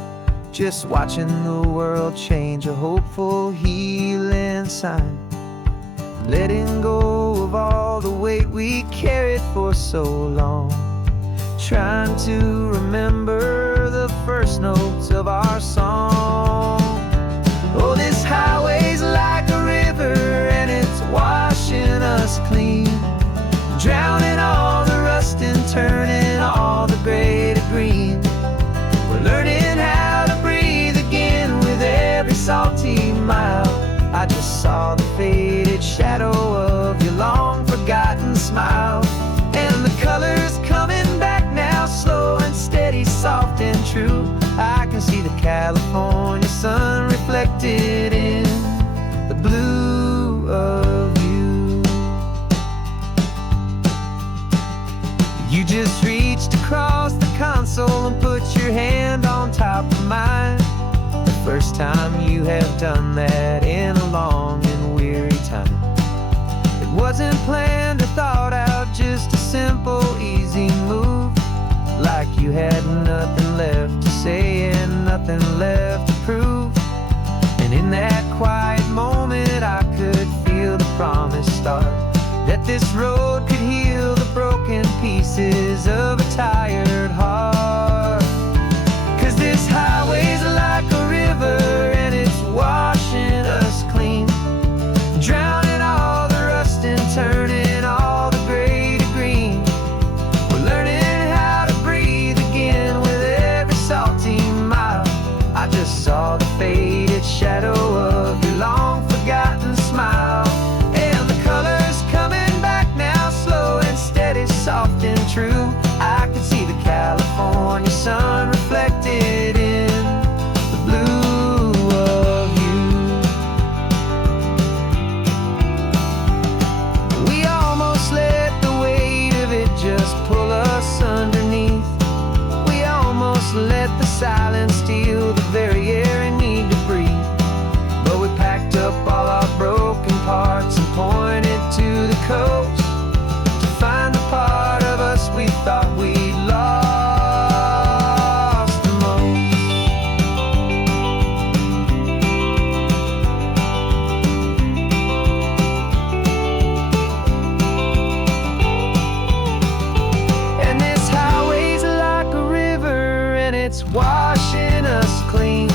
just watching the world change, a hopeful healing sign. Letting go of all the weight we carried for so long, trying to remember the first notes of our song. Oh, this highway's like a river and it's washing us clean, drowning all the rust and turning all the gray to green. We're learning how to breathe again with every salty mile. I just saw the faded shadow of your long forgotten smile, and the colors coming back now, slow and steady, soft and true. I can see the California sun reflected in the blue of you. You just reached across the console and put your hand on top of mine. The first time you have done that in a long and weary time. It wasn't planned or thought out, just a simple, easy move. Like you had nothing left to say and nothing left to prove. And in that quiet moment I could feel the promise start, that this road could heal the broken pieces of a tired heart. 'Cause this highway's like a river and it's washing us clean, drowning all the rust and turning all the gray to green. We're learning how to breathe again with every salty mile. I just saw the faded shadow of your long forgotten smile, and the colors coming back now, slow and steady, soft and true. I can see the California sun reflected in the blue of you. We almost let the weight of it just pull us underneath. We almost let the silence steal the very air I need to breathe. But we packed up all our broken parts and pointed to the coast to find the part of us we thought we'd lost the most. And this highway's like a river and it's washing us clean,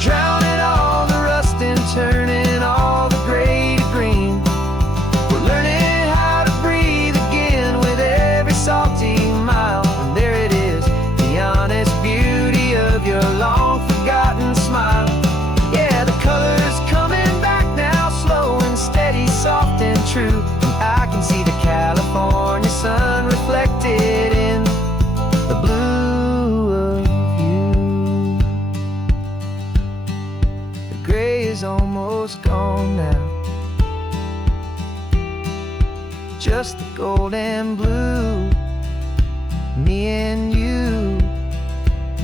drowning all the rust and turning all the gray to green. We're learning how to breathe again with every salty mile. And there it is, the honest beauty of your long forgotten smile. Yeah, the colors coming back now, slow and steady, soft and true. I can see the California sun reflected in the blue of you. The gray is almost gone now, just the gold and blue. Me and you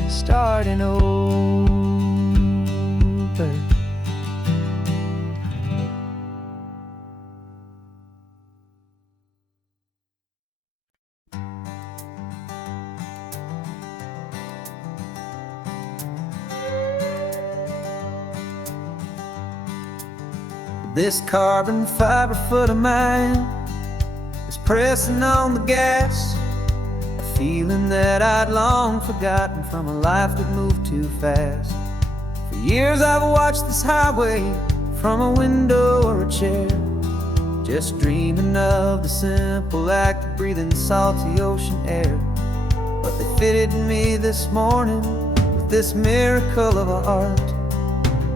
starting over. This carbon fiber foot of mine is pressing on the gas, a feeling that I'd long forgotten from a life that moved too fast. For years I've watched this highway from a window or a chair, just dreaming of the simple act of breathing salty ocean air. But they fitted me this morning with this miracle of art,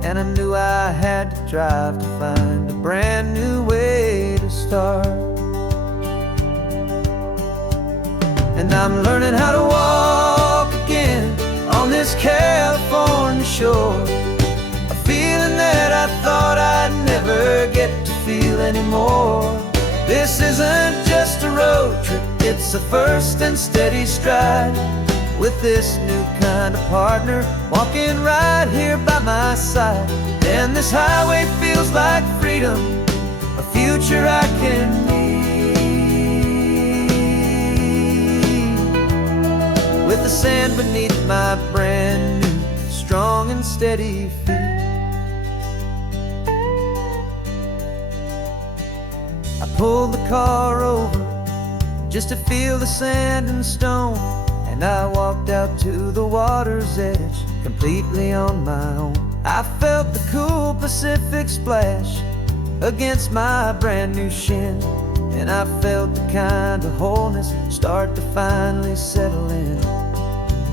and I knew I had to drive to find a brand new way to start. And I'm learning how to walk again on this California shore, a feeling that I thought I'd never get to feel anymore. This isn't just a road trip, it's a first and steady stride, with this new kind of partner walking right here by my side. And this highway feels like freedom, a future I can need, with the sand beneath my brand new strong and steady feet. I pulled the car over just to feel the sand and stone, and I walked out to the water's edge completely on my own. I felt the cool Pacific splash against my brand new shin, and I felt the kind of wholeness start to finally settle in.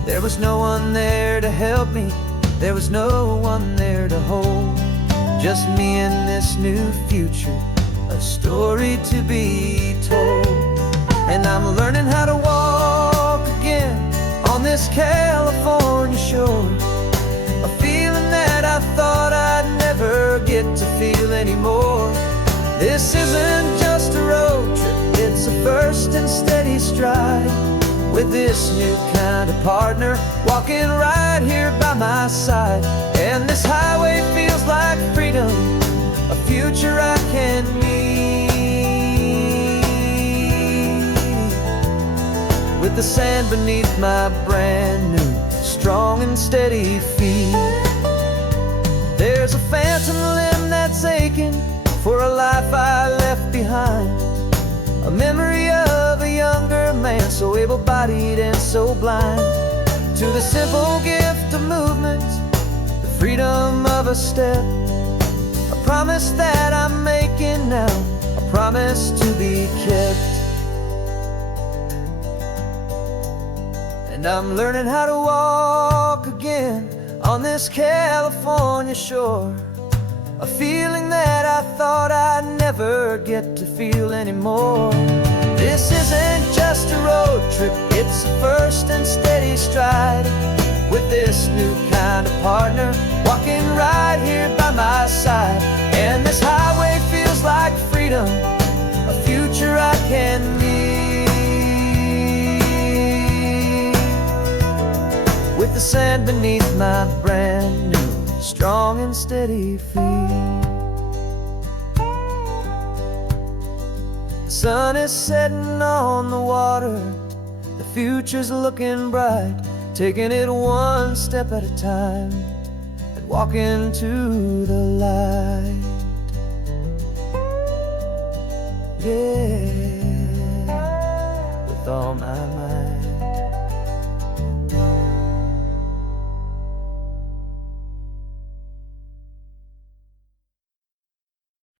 There was no one there to help me, there was no one there to hold, just me and this new future, a story to be told. And I'm learning how to walk again on this California shore, a feeling that I thought I'd never get to feel anymore. This isn't just a road trip, it's a first and steady stride, with this new kind of partner walking right here by my side. And this highway feels like freedom, a future I can need, with the sand beneath my brand new strong and steady feet. There's a phantom limb that's aching for a life I left behind, a memory of a younger man so able-bodied and so blind, to the simple gift of movement, the freedom of a step, a promise that I'm making now, a promise to be kept. And I'm learning how to walk again on this California shore, a feeling that I thought I'd never get to feel anymore. This isn't just a road trip, it's a first and steady stride, with this new kind of partner walking right here by my side. And this highway feels like freedom, a future I can need, with the sand beneath my brand new strong and steady feet. The sun is setting on the water, the future's looking bright, taking it one step at a time and walking to the light. Yeah, with all my might.